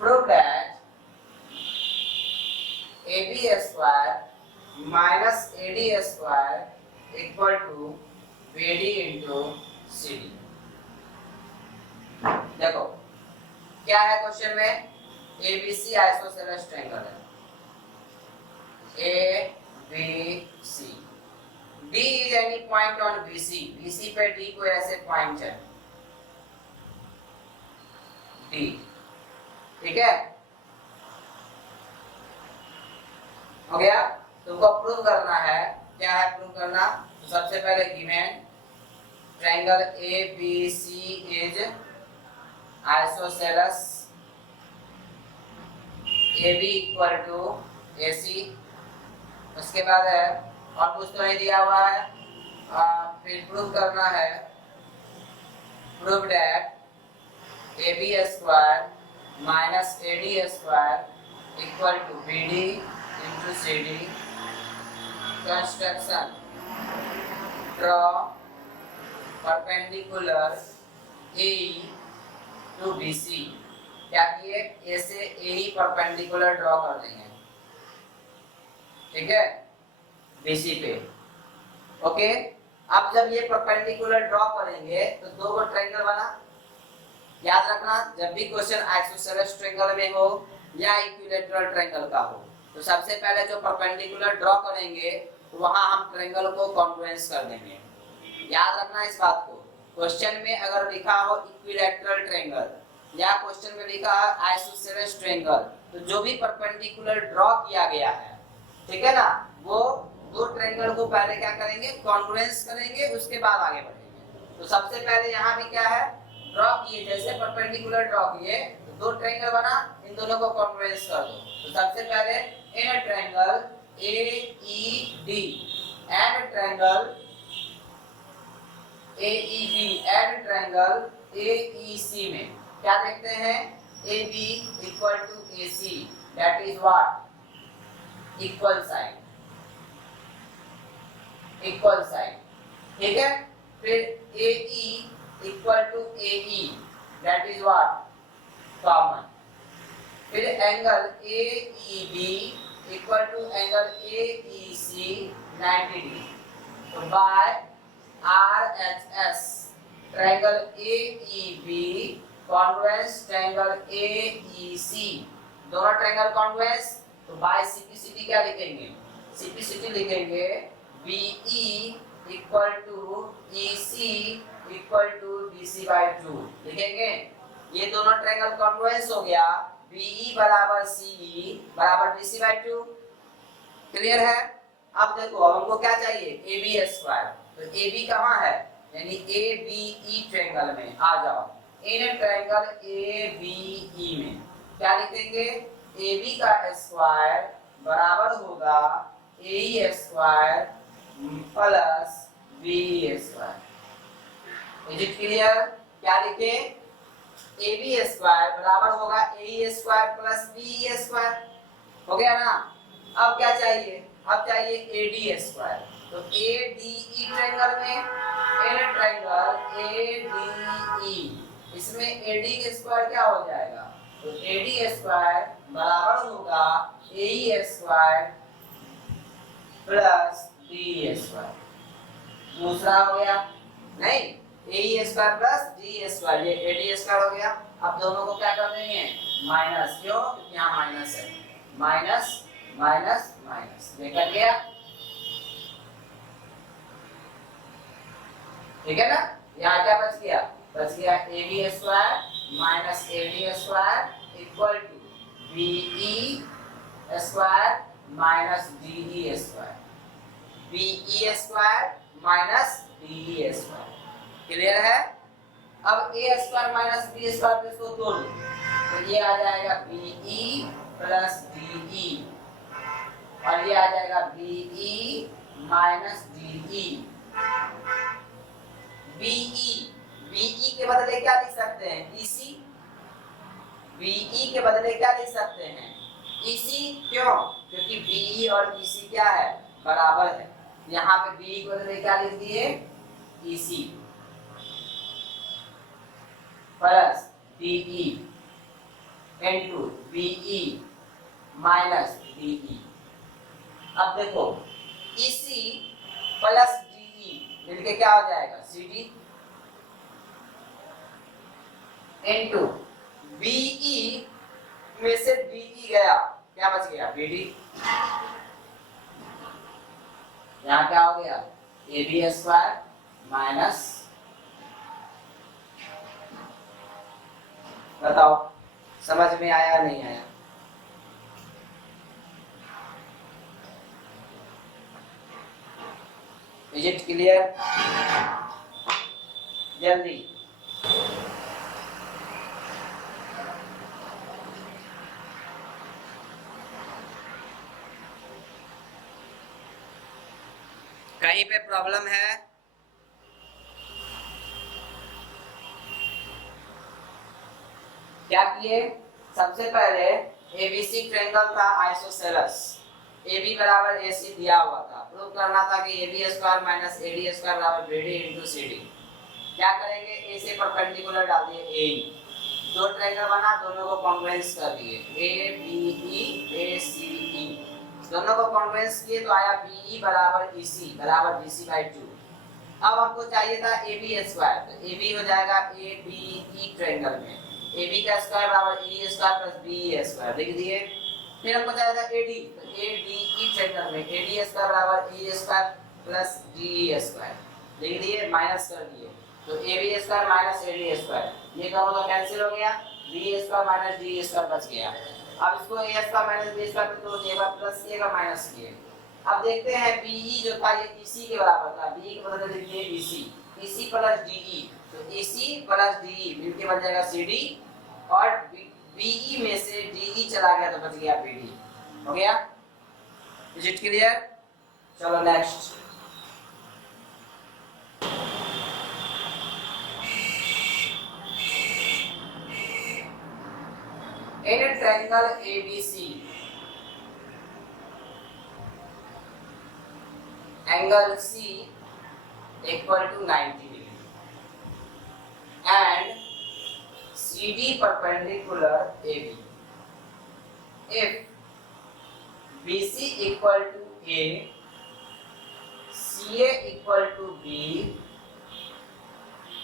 Prove that AB square minus AD square equal to BD into CD। देखो क्या है क्वेश्चन में? ABC आइसोसेलेस ट्रायंगल है ABC, D is any point on BC, BC पे D कोई ऐसे पॉइंट है D। ठीक है, हो गया। तुमको प्रूव करना है, क्या है प्रूव करना? तो सबसे पहले given triangle ABC is isosceles, AB equal to AC। उसके बाद है और कुछ तो नहीं दिया हुआ है, फिर प्रूव करना है prove that AB square minus AD square equal to BD into CD। Construction draw perpendicular AE to BC। क्या किए? A से AE परपेंडिकुलर ड्रॉ कर देंगे। ठीक है, BC पे। ओके, अब जब ये परपेंडिकुलर ड्रॉ करेंगे तो दो को ट्रायंगल बना। याद रखना जब भी क्वेश्चन आइसोसेलेस ट्रायंगल में हो या इक्विलैटरल ट्रायंगल का हो तो सबसे पहले जो परपेंडिकुलर ड्रॉ करेंगे वहां हम ट्रायंगल को कॉन्ग्रुएंस कर देंगे। याद रखना इस बात को। क्वेश्चन में अगर लिखा हो इक्विलैटरल ट्रायंगल या क्वेश्चन में लिखा है आइसोसेलेस ट्रायंगल तो जो भी परपेंडिकुलर ड्रॉ किया गया है, ठीक है ना, वो दो ट्रायंगल को पहले क्या करेंगे? कॉन्ग्रुएंस करेंगे, उसके बाद आगे बढ़ेंगे। तो सबसे पहले यहाँ भी क्या है? ड्रॉ किए, जैसे परपेंडिकुलर ड्रॉ किए तो दो ट्रायंगल बना, इन दोनों को कॉन्ग्रुएंस कर दो। तो सबसे पहले इन triangle AED and triangle AEB and triangle AEC में क्या देखते हैं? AB equal to AC, that is what? Equal sign, equal sign. ठीक है, फिर AE equal to AE, that is what? Common. फिर angle A E B equal to angle A E C 90 degree. तो by R H S triangle A E B convex triangle A E C, दोनों ट्रायंगल कॉन्वेक्स। तो बाय सीपीसीटी क्या लिखेंगे? सीपीसीटी लिखेंगे BE equal to EC equal to BC by 2 लिखेंगे। ये दोनों ट्रायंगल कॉन्वेक्स हो गया, बीई बराबर सीई बराबर बीसी बाय 2। क्लियर है? अब देखो, अब हमको क्या चाहिए? A B square. तो ए बी कहाँ है? यानी ए बी ई ट्रायंगल में आ जाओ। In triangle A B E में क्या लिखेंगे? ए बी का स्क्वायर बराबर होगा A E square plus B square. Is it clear? क्या लिखे? ए बी स्क्वायर बराबर होगा A E square plus B square. हो गया ना? अब क्या चाहिए? अब चाहिए ए डी स्क्वायर। तो ए डी ई ट्रायंगल में in triangle A D E, इसमें ए डी का स्क्वायर क्या हो जाएगा? तो ए डी स्क्वायर बराबर होगा A E square plus D square. दूसरा हो गया नहीं, ए E square plus D square, ये ए डी स्क्वायर हो गया। अब दोनों को क्या कर देंगे? माइनस। क्यों? क्योंकि यहाँ माइनस है। माइनस माइनस माइनस, ये कट गया। ठीक है ना? यहाँ क्या बच गया? बच गया A B square minus A D square equal to B E square minus D E square, B E square minus D E square. Clear है? अब A square minus B square इसको तोड़ दो, तो ये आ जाएगा B E plus D E, और ये आ जाएगा B E minus D E. BE के बदले क्या लिख सकते हैं? ईसी। बीई के बदले क्या लिख सकते हैं? ईसी। क्यों? क्योंकि बीई और ईसी क्या है? बराबर है। यहाँ पे बीई के बदले क्या लिख दिए? EC plus DE into BE minus DE. अब देखो, ईसी प्लस मिलके क्या हो जाएगा? CD इनटू BE में से DE गया, क्या बच गया? BD। यहाँ क्या हो गया? AB स्क्वायर माइनस, बताओ समझ में आया नहीं आया? Is it clear? जल्दी। कहीं पे प्रॉब्लम है? क्या किए? सबसे पहले एबीसी ट्रायंगल था आइसोसेलेस, AB बराबर AC दिया हुआ था। प्रूव करना था कि AB square minus AD square बराबर BD इनटू CD। क्या करेंगे? A से परपेंडिकुलर डाल दिए AE, दो ट्रायंगल बना, दोनों को कॉन्वेक्स कर दिए ABE ACE, दोनों को कॉन्वेक्स किए तो आया BE बराबर EC बराबर BC बाय 2। अब हमको चाहिए था AB स्क्वायर, तो AB हो जाएगा ABE ट्रायंगल में AB का स्क्वायर बराबर AE square plus BE square, लिख दिए। फिर हमको चाहिए था AD, तो ADE ट्रायंगल में AD स्क्वायर बराबर AE square plus DE square, लिख दिए, माइनस कर दिए। तो AB square minus AD square, ये दोनों तो कैंसिल हो गया, DE square minus DE square बच गया। अब इसको A square minus B square तो देगा प्लस A का माइनस किए। अब देखते हैं BE जो था ये EC के बराबर था, BE के बदले लिख दिए EC प्लस DE, तो EC प्लस DE मिलके बन जाएगा CD, और BE में से DE चला गया तो बच गया BD। हो गया? Is it clear? चलो next. In a triangle ABC, angle C equal to 90 degree and CD perpendicular AB. if BC equal to A, CA equal to B,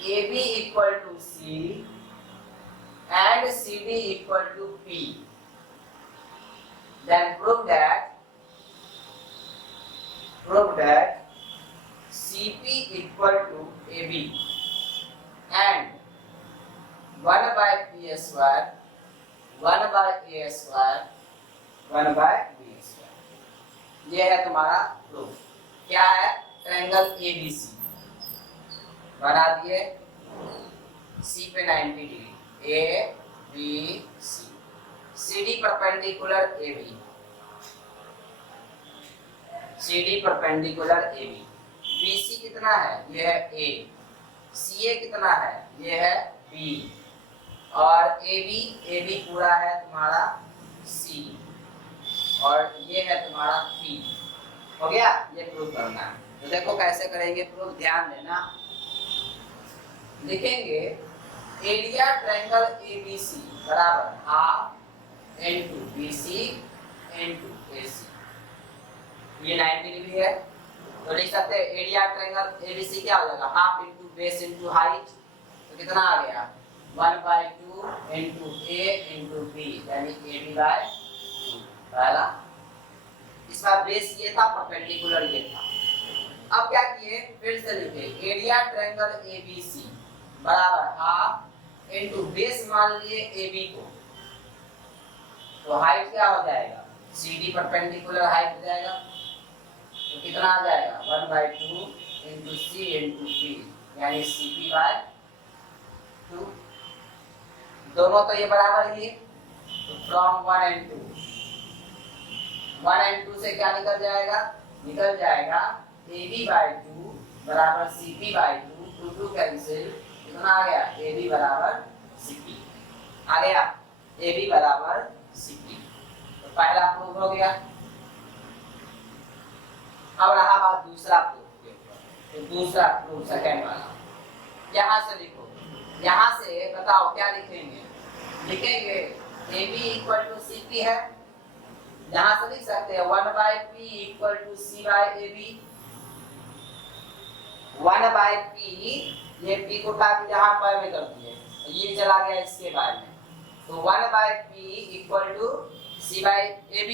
AB equal to C, and CD equal to P, then prove that CP equal to AB and 1 by P square, 1 by A square, 1 by B square. ये है तुम्हारा प्रूफ। क्या है? ट्रायंगल ABC बना दिए, C पे 90 degree, A B C, CD perpendicular AB, CD perpendicular AB, BC कितना है? ये है A, CA कितना है? ये है B, और AB पूरा है तुम्हारा C, और ये है तुम्हारा P। हो गया? ये प्रूफ करना है। तो देखो कैसे करेंगे प्रूफ, ध्यान देना। लिखेंगे एरिया ट्रायंगल ABC बराबर half into BC into AC। ये 90 डिग्री है, तो लिख सकते हैं एरिया ट्रायंगल ABC क्या हो जाएगा? Half into base into height, तो कितना आ गया? 1/2 इनटू A इनटू B, यानी AB बाय 2। पहला, इसका बेस ये था, परपेंडिकुलर ये था। अब क्या किए? फिर से लिखे एरिया ट्रायंगल ABC बराबर हाफ इनटू बेस मान लिए AB को, तो हाइट क्या हो जाएगा? CD परपेंडिकुलर हाइट हो जाएगा, तो कितना आ जाएगा? 1/2 इनटू C इनटू P, यानी CP बाय 2। दोनों तो ये बराबर ही, तो फ्रॉम 1 and 2 से क्या निकल जाएगा? निकल जाएगा AB बाय 2 बराबर CP बाय 2, 2 कैंसिल, कितना आ गया? AB बराबर CP आ गया, AB बराबर CP। तो पहला प्रूफ हो गया। अब रहा बात दूसरा प्रूफ के ऊपर, तो दूसरा प्रूफ सेकंड वाला, यहाँ से लिखो। यहाँ से बताओ क्या लिखेंगे? लिखेंगे AB इक्वल टू CP है, यहाँ से लिख सकते हैं 1/P equal to C by AB। 1/P, ये P को उठा के यहाँ पर में कर दिए, ये चला गया इसके बारे में, तो 1/P equal to C by AB।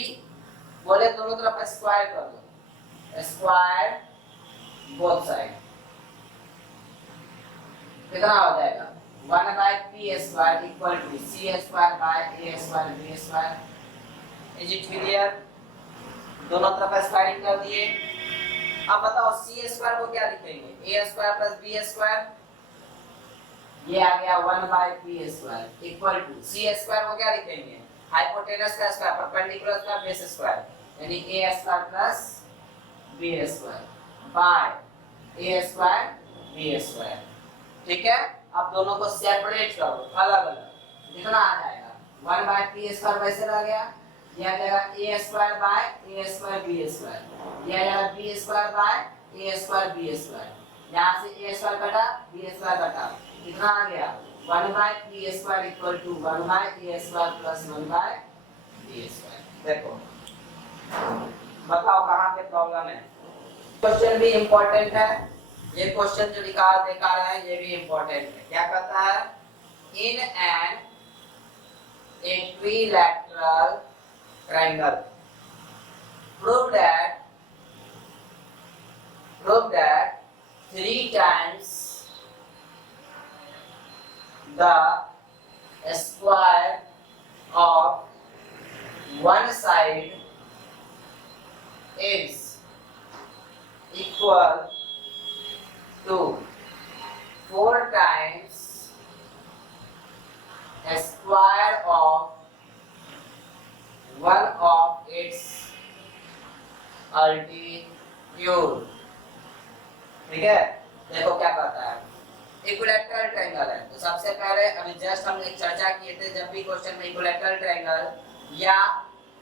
बोले दोनों तरफ स्क्वायर कर दो, स्क्वायर बोथ साइड, कितना हो जाएगा? 1/P square equal to C square by A square B square. Is it clear? दोनों तरफ स्क्वायरिंग कर दिए। अब बताओ C स्क्वायर को क्या लिखेंगे? A square plus B square, ये आ गया 1/P square equal to C square को क्या लिखेंगे? हाइपोटेनस का स्क्वायर, परपेंडिकुलर का बेस स्क्वायर, यानी A square plus B square by A square B square. ठीक है? अब दोनों को सेपरेट करो, अलग अलग, कितना आ जाएगा? 1/P स्क्वायर वैसे रह गया, यह आ जाएगा A square by A square B square, यह आ जाएगा B square by A square B square, यहाँ से A स्क्वायर कटा B स्क्वायर कटा, कितना आ गया? 1/P square equal to 1/A square plus 1/B square. देखो बताओ कहाँ पे प्रॉब्लम है। क्वेश्चन भी इम्पोर्टेंट है, ये क्वेश्चन जो देखा रहा है ये भी इम्पोर्टेंट है। क्या कहता है? In an equilateral triangle, prove that 3 times the square of one side is equal to 4 times a square of one of its altitude। ठीक है? देखो क्या कहता है, इक्विलैटरल ट्रायंगल है, तो सबसे पहले अभी जस्ट हम एक चर्चा किए थे, जब भी क्वेश्चन में इक्विलैटरल ट्रायंगल या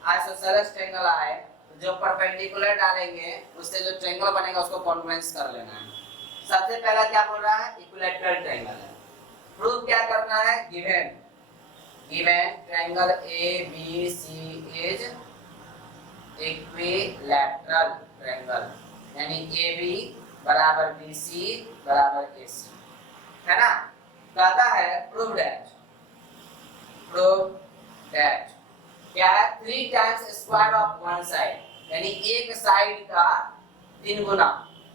आइसोसेलेस ट्रायंगल आए, तो जो परपेंडिकुलर डालेंगे उससे जो ट्रायंगल बनेगा उसको कॉन्ग्रुएंस कर लेना है। सबसे पहला क्या बोल रहा है? इक्विलैटरल ट्रायंगल है। प्रूफ क्या करना है? Given given triangle ABC is equilateral triangle, यानी AB बराबर BC बराबर AC, है ना। कहता है प्रूव दैट क्या है, 3 times square of one side, यानी एक साइड का 3 गुना,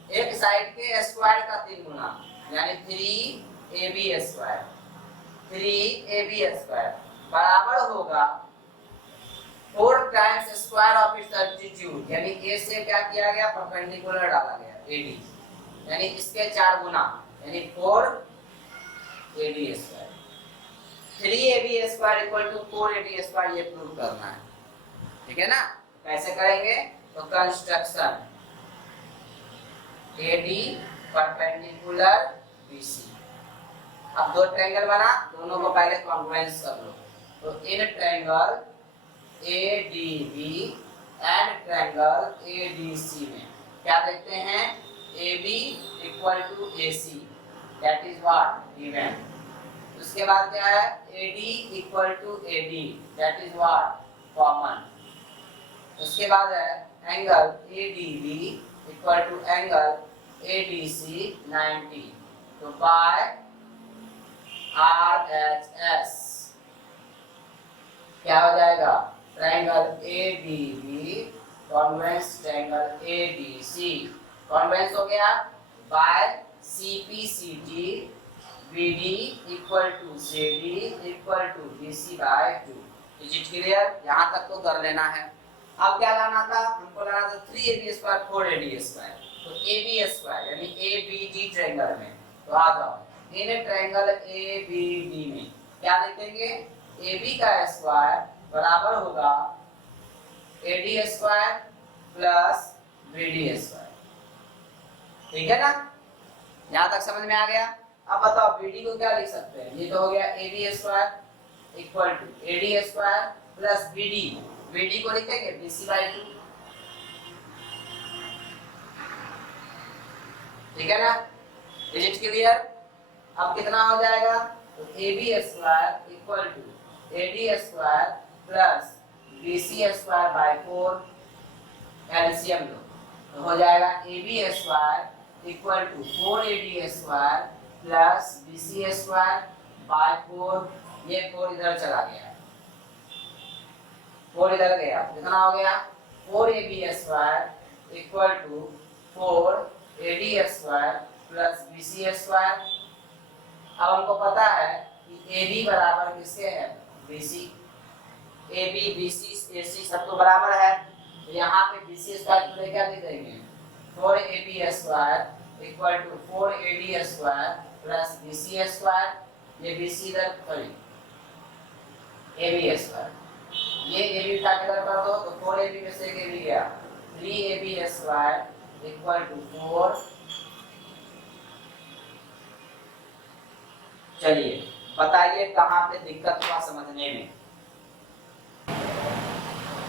एक साइड के स्क्वायर का 3 गुना, यानी 3AB स्क्वायर, 3AB स्क्वायर बराबर होगा 4 times square of it's altitude, यानी ए से क्या किया गया, परपेंडिकुलर डाला गया AD, यानी इसके 4 गुना, यानी 4AD square. 3AB square equal to 4AD square, ये प्रूव करना है, ठीक है ना। कैसे करेंगे, तो कंस्ट्रक्शन AD परपेंडिकुलर BC। अब 2 ट्रायंगल बना, दोनों को पहले कॉन्ग्रुएंस कर लो, तो इन triangle ADB and triangle ADC में क्या देखते हैं, AB equal to AC, that is what, given. उसके बाद क्या है, AD equal to AD, that is what, common. उसके बाद है angle ADB equal to angle ADC 90, तो बाय RHS क्या हो जाएगा, triangle ADB congruence triangle ADC, congruence हो गया by CPCT BD equal to CD equal to BC by 2। Is it clear, यहाँ तक तो कर लेना है। अब क्या लाना था, हमको लाना था 3AB स्क्वायर 4AD स्क्वायर, तो AB स्क्वायर यानी ABD ट्रायंगल में, तो आ जाओ इन ट्रायंगल ABD में क्या लिखेंगे, AB का स्क्वायर बराबर होगा AD square plus BD square, ठीक है ना। यहाँ तक समझ में आ गया। अब बताओ BD को क्या लिख सकते हैं, ये तो हो गया AB square equal to AD square plus BD को लिखेंगे BC बाय 2, ठीक है ना। Is it clear. अब कितना हो जाएगा, तो AB square equal to AD square plus BC square by 4, LCM लो, तो हो जाएगा AB square equal to 4AD square plus BC square by 4, ये 4 इधर चला गया, 4 इधर गया, कितना हो गया 4AB square equal to 4AD square plus BC square. अब हमको पता है कि AB बराबर किसके है, BC, AB BC AC सब तो बराबर है, तो यहाँ पे BC स्क्वायर को क्या लिख देंगे, 4AB square equal to 4AD square plus BC square, ये BC इधर सॉरी AB स्क्वायर, ये AB का इधर कर दो, तो 4AB में से एक AB गया, 3AB स्क्वायर इक्वल टू 4। चलिए बताइए कहाँ पे दिक्कत हुआ समझने में,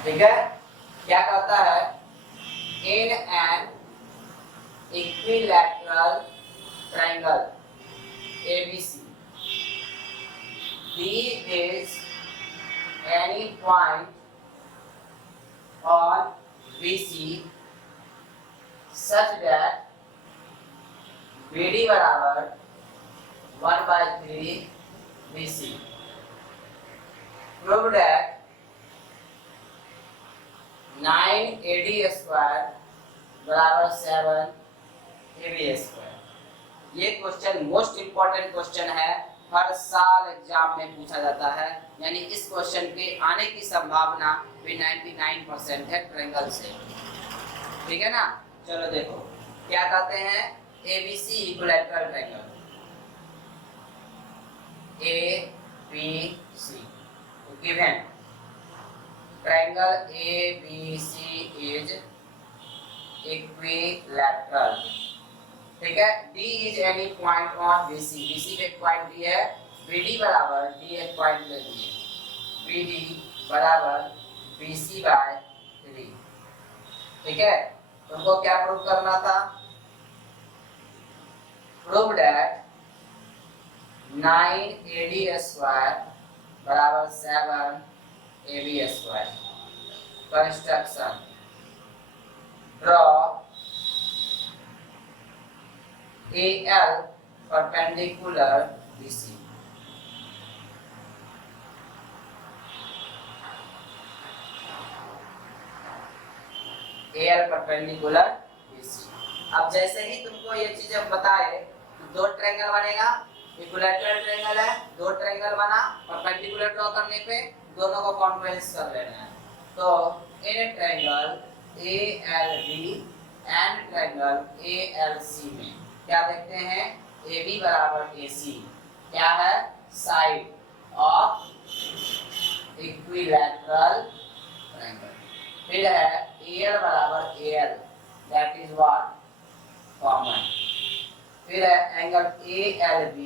ठीक है। क्या कहता है, in an equilateral triangle ABC D is any point on BC such that BD बराबर 1/3 BC। Prove that 9AD square बराबर 7AB स्क्वायर। ये क्वेश्चन मोस्ट इंपॉर्टेंट क्वेश्चन है, हर साल एग्जाम में पूछा जाता है, यानी इस क्वेश्चन के आने की संभावना भी 99% है ट्रायंगल से, ठीक है ना। चलो देखो क्या कहते हैं, ABC equilateral triangle ABC, given triangle ABC is equilateral, ठीक है। D is any point on BC, BC पे एक पॉइंट D है, BD बराबर D एक पॉइंट ले लिए, BD बराबर BC बाय 3, ठीक है। तुमको क्या प्रूव करना था, प्रूव दैट 9AD स्क्वायर बराबर 7 AB²। Construction, draw AL perpendicular BC। AL perpendicular BC। अब जैसे ही तुमको ये चीजें बताए, दो ट्रायंगल बनेगा, इक्विलैटरल ट्रायंगल है, दो ट्रायंगल बना, परपेंडिकुलर ड्रॉ करने पे दोनों को कॉन्फ्लुएंस कर लेना है। तो इन triangle ALB and triangle ALC में क्या देखते हैं, AB बराबर AC क्या है, साइड ऑफ इक्विलैटरल ट्रायंगल। फिर है AL बराबर AL, that is what, common. फिर है एंगल ALB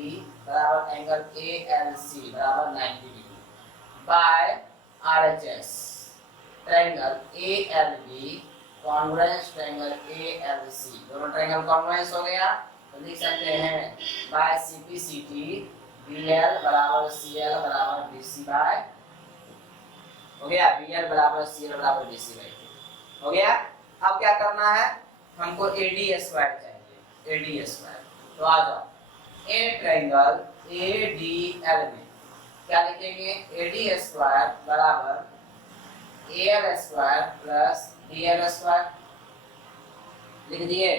बराबर एंगल ALC बराबर 90 degree by RHS। Triangle ALB congruence triangle ALC, दोनों ट्रायंगल कॉन्ग्रुएंस हो गया तो लिख सकते हैं बाय CPCT BL बराबर CL बराबर BC बाय, हो गया, BL बराबर CL बराबर BC बाय, हो गया। अब क्या करना है, हमको AD² चाहिए, AD²। तो आ जाओ, ए ट्रायंगल ADL में क्या लिखेंगे, AD² बराबर AL² प्लस DL²। लिख दिए,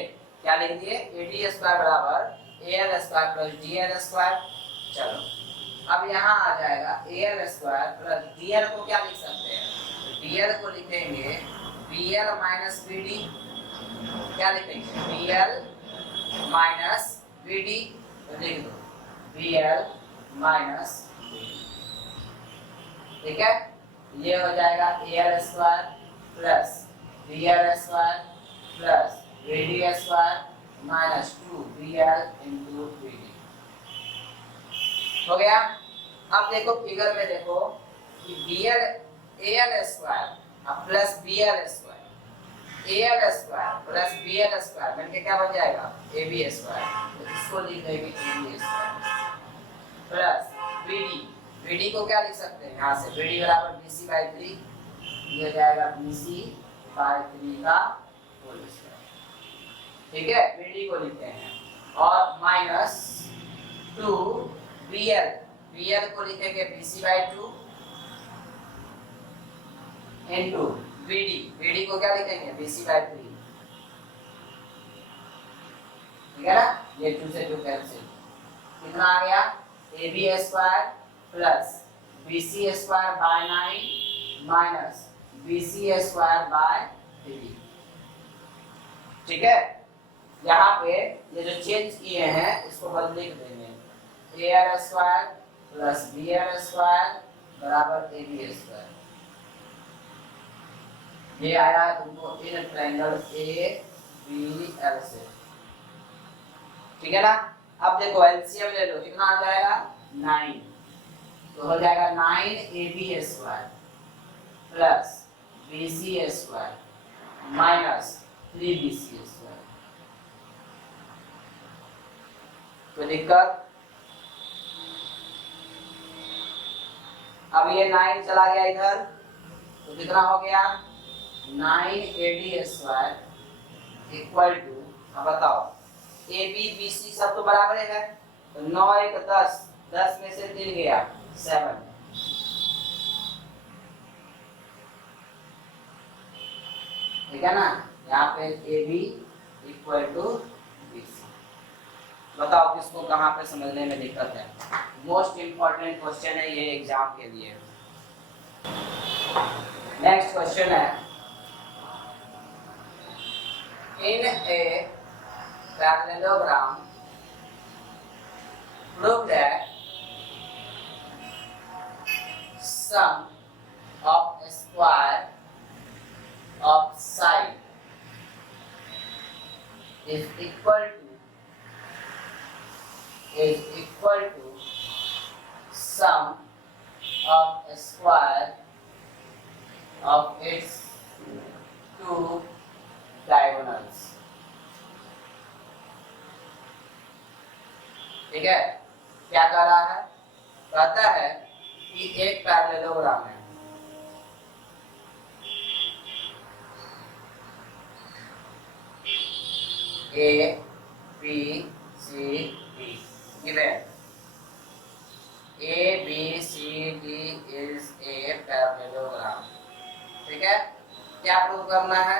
क्या लिख दिए, AD² बराबर AL² प्लस DL²। चलो अब यहाँ आ जाएगा AL² प्लस DL को क्या लिख सकते हैं, DL को लिखेंगे BL माइनस BD। क्या लिखेंगे, BL माइनस BD, तो लिख दो BL माइनस BD। ठीक है, ये हो जाएगा AL² plus DL² plus BD² minus 2BL into BD। हो गया। अब देखो फिगर में देखो कि BL AL² plus BL² plus BL² मिलके क्या बन जाएगा, AB²। तो इसको लिख देंगे AB² प्लस BD को क्या लिख सकते हैं, यहाँ से BD बराबर BC/3, ये हो जाएगा BC/3 का होल स्क्वायर। ठीक है, BD को लिखते हैं और माइनस 2BL को लिखेंगे BC/2 इनटू BD को क्या लिखेंगे BC/3। ठीक है ना, ये 2 से 2 कैंसिल, कितना आ गया, AB² plus BC²/9 minus BC²/3। ठीक है, यहाँ पे ये जो चेंज किए हैं इसको बदल लिख देंगे, AL² प्लस BL² बराबर AB²। ये आया तुमको इन ट्रायंगल ABL से। ठीक है ना, अब देखो एलसीएम ले लो, कितना आ जाएगा 9, तो हो जाएगा 9AB² plus BC² minus 3BC²। कोई दिक्कत, अब ये 9 चला गया इधर तो कितना हो गया 9AD² इक्वल टू, अब बताओ AB BC सब तो बराबर है, तो 9 1 10, 10 में से 3 गया 7। ठीक है ना, यहाँ पे AB इक्वल टू BC। बताओ किसको कहाँ पे समझने में दिक्कत है, मोस्ट इंपॉर्टेंट क्वेश्चन है ये एग्जाम के लिए। नेक्स्ट क्वेश्चन है, in A parallelogram prove that sum of square of side is equal to sum of square of its two diagonals। ठीक है, क्या कह रहा है, कहता है कि एक पैरेललोग्राम है, A B C D given A B C D is a parallelogram. ठीक है, क्या प्रूव करना है?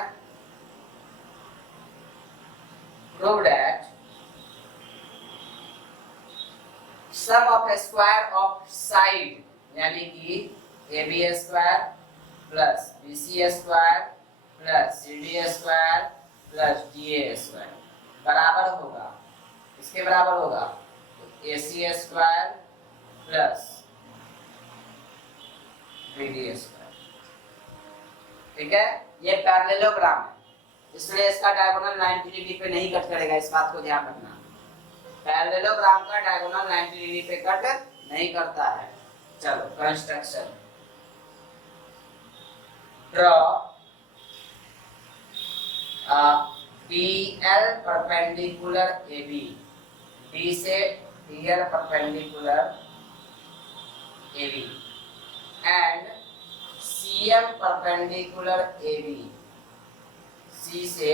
Prove that sum of square of side यानी कि A B square plus B C square plus C D square plus D A square बराबर होगा, इसके बराबर होगा A C square plus B D square. ठीक है, ये पैरेललोग्राम है, इसलिए इसका डायगोनल 90 डिग्री पे नहीं कट करेगा, इस बात को ध्यान रखना। पैरेललोग्राम का डायगोनल 90 डिग्री पे कट नहीं करता है। चलो construction, draw DL perpendicular AB, D से DL perpendicular AB and CM perpendicular AB, C से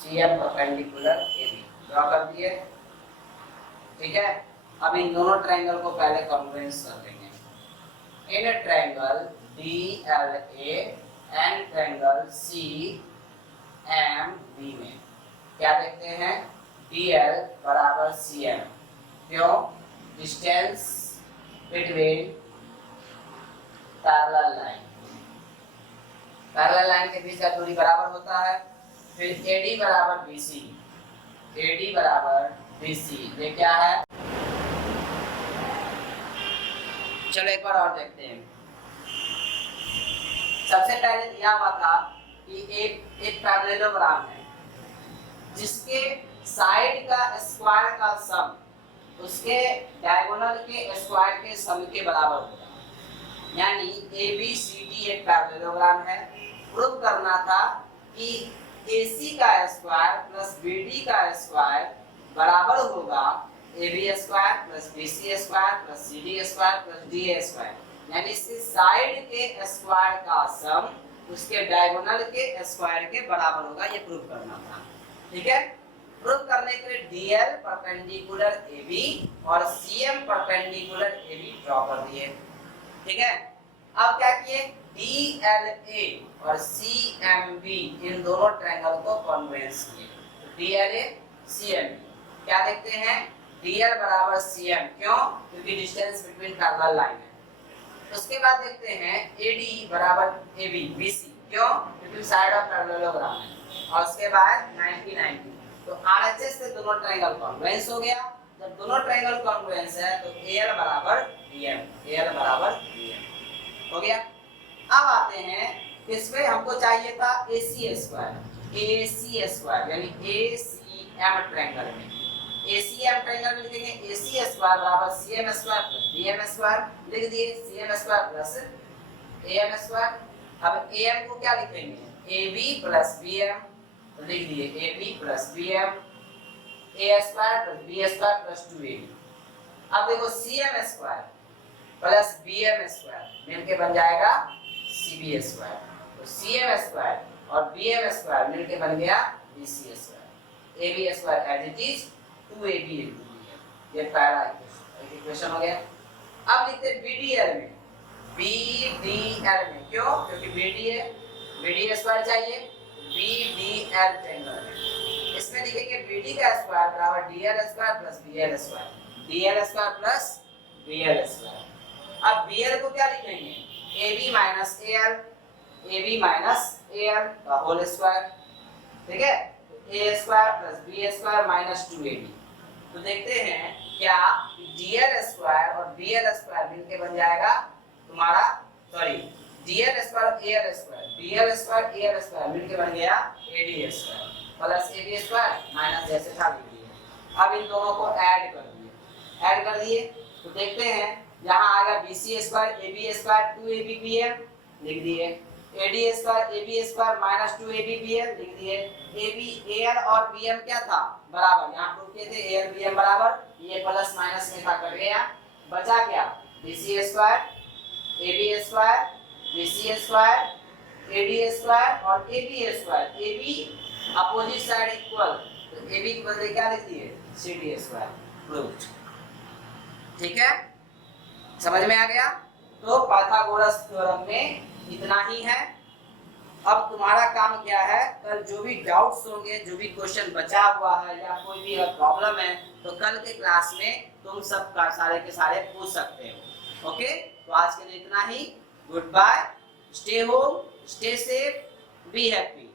CM परपेंडिकुलर AB ड्रॉ कर दिए। ठीक है, अब इन दोनों ट्रायंगल को पहले कॉन्फ्रेंस कर देंगे। In triangle DLA and triangle CMB में क्या देखते हैं? DL बराबर CM, क्यों? Distance between parallel line, parallel line के बीच का दूरी बराबर होता है। फिर AD बराबर BC, AD बराबर BC, ये क्या है? चलो एक बार और देखते हैं। सबसे पहले दिया हुआ था कि एक पैरेललोग्राम है जिसके साइड का स्क्वायर का सम उसके डायगोनल के स्क्वायर के सम के बराबर होगा, यानी ABCD एक पैरेललोग्राम है। प्रूव करना था कि AC का स्क्वायर प्लस BD का स्क्वायर बराबर होगा AB square plus BC square plus CD square plus DA square, यानी इसके साइड के स्क्वायर का सम उसके डायगोनल के स्क्वायर के बराबर होगा, ये प्रूव करना था। ठीक है, प्रूव करने के लिए DL परपेंडिकुलर AB और CM परपेंडिकुलर AB ड्रॉ कर दिए। ठीक है, अब क्या किए? DLA और CMB इन दोनों ट्रायंगल को कॉन्वेंस किए। तो DLA CMB क्या देखते हैं? DL बराबर CM, क्यों? क्योंकि डिस्टेंस बिटवीन पैरेलल लाइन है। उसके बाद देखते हैं AD बराबर AB BC, क्यों? क्योंकि साइड ऑफ पैरेललोग्राम है। और उसके बाद 90 90, तो RHS से दोनों ट्रायंगल कॉन्वेंस हो गया। जब दोनों ट्रायंगल कॉन्वेंस है तो AL बराबर BM, AL बराबर BM हो गया। अब आते हैं इसमें हमको चाहिए था AC स्क्वायर यानी ACM ट्रायंगल में ACM ट्रायंगल में लिखेंगे AC स्क्वायर बराबर CM square plus BM square, लिख दिए CM square plus AM square. अब AM को क्या लिखेंगे? AB प्लस BM, तो लिख दिए AB plus BM, A square plus B square plus 2AB। अब देखो CM square plus BM square मिलके बन जाएगा CB स्क्वायर, तो CM स्क्वायर और BM स्क्वायर मिलके बन गया BC square. AB square as it is 2AB into BM, ये पहला इक्वेशन हो गया। अब लिखते हैं BDL में, BDL में क्यों? क्योंकि BD स्क्वायर चाहिए, BDL ट्रायंगल में इसमें लिखेंगे BD का स्क्वायर बराबर DL square plus BL square, DL square plus BL square. अब BL को क्या लिखेंगे? AB माइनस AL का होल स्क्वायर। ठीक है, A square plus B square minus 2AB। तो देखते हैं क्या DL स्क्वायर और BL स्क्वायर मिलके बन जाएगा तुम्हारा, sorry DL square AL square, DL square AL square मिलके बन गया AD square plus AB square minus जैसे था लिख दिए। अब इन दोनों को ऐड कर दिए तो देखते हैं यहाँ आएगा BC square AB square 2AB BM, लिख दिए AD square AB square minus 2AB BM लिख दिए। AB AL और BM क्या था बराबर, यहाँ प्रूव किए थे AL BM बराबर, ये प्लस माइनस में था कट गया, बचा क्या BC square AB square BC square AD square और AB square, AB opposite side equal, तो AB की बदले क्या लिख दिए CD स्क्वायर, प्रूव्ड। ठीक है, समझ में आ गया। तो पाइथागोरस थ्योरम में इतना ही है। अब तुम्हारा काम क्या है, कल जो भी डाउट्स होंगे, जो भी क्वेश्चन बचा हुआ है या कोई भी प्रॉब्लम है, तो कल के क्लास में तुम सब का सारे के सारे पूछ सकते हो। ओके, तो आज के लिए इतना ही। Good bye, stay home, stay safe, be happy.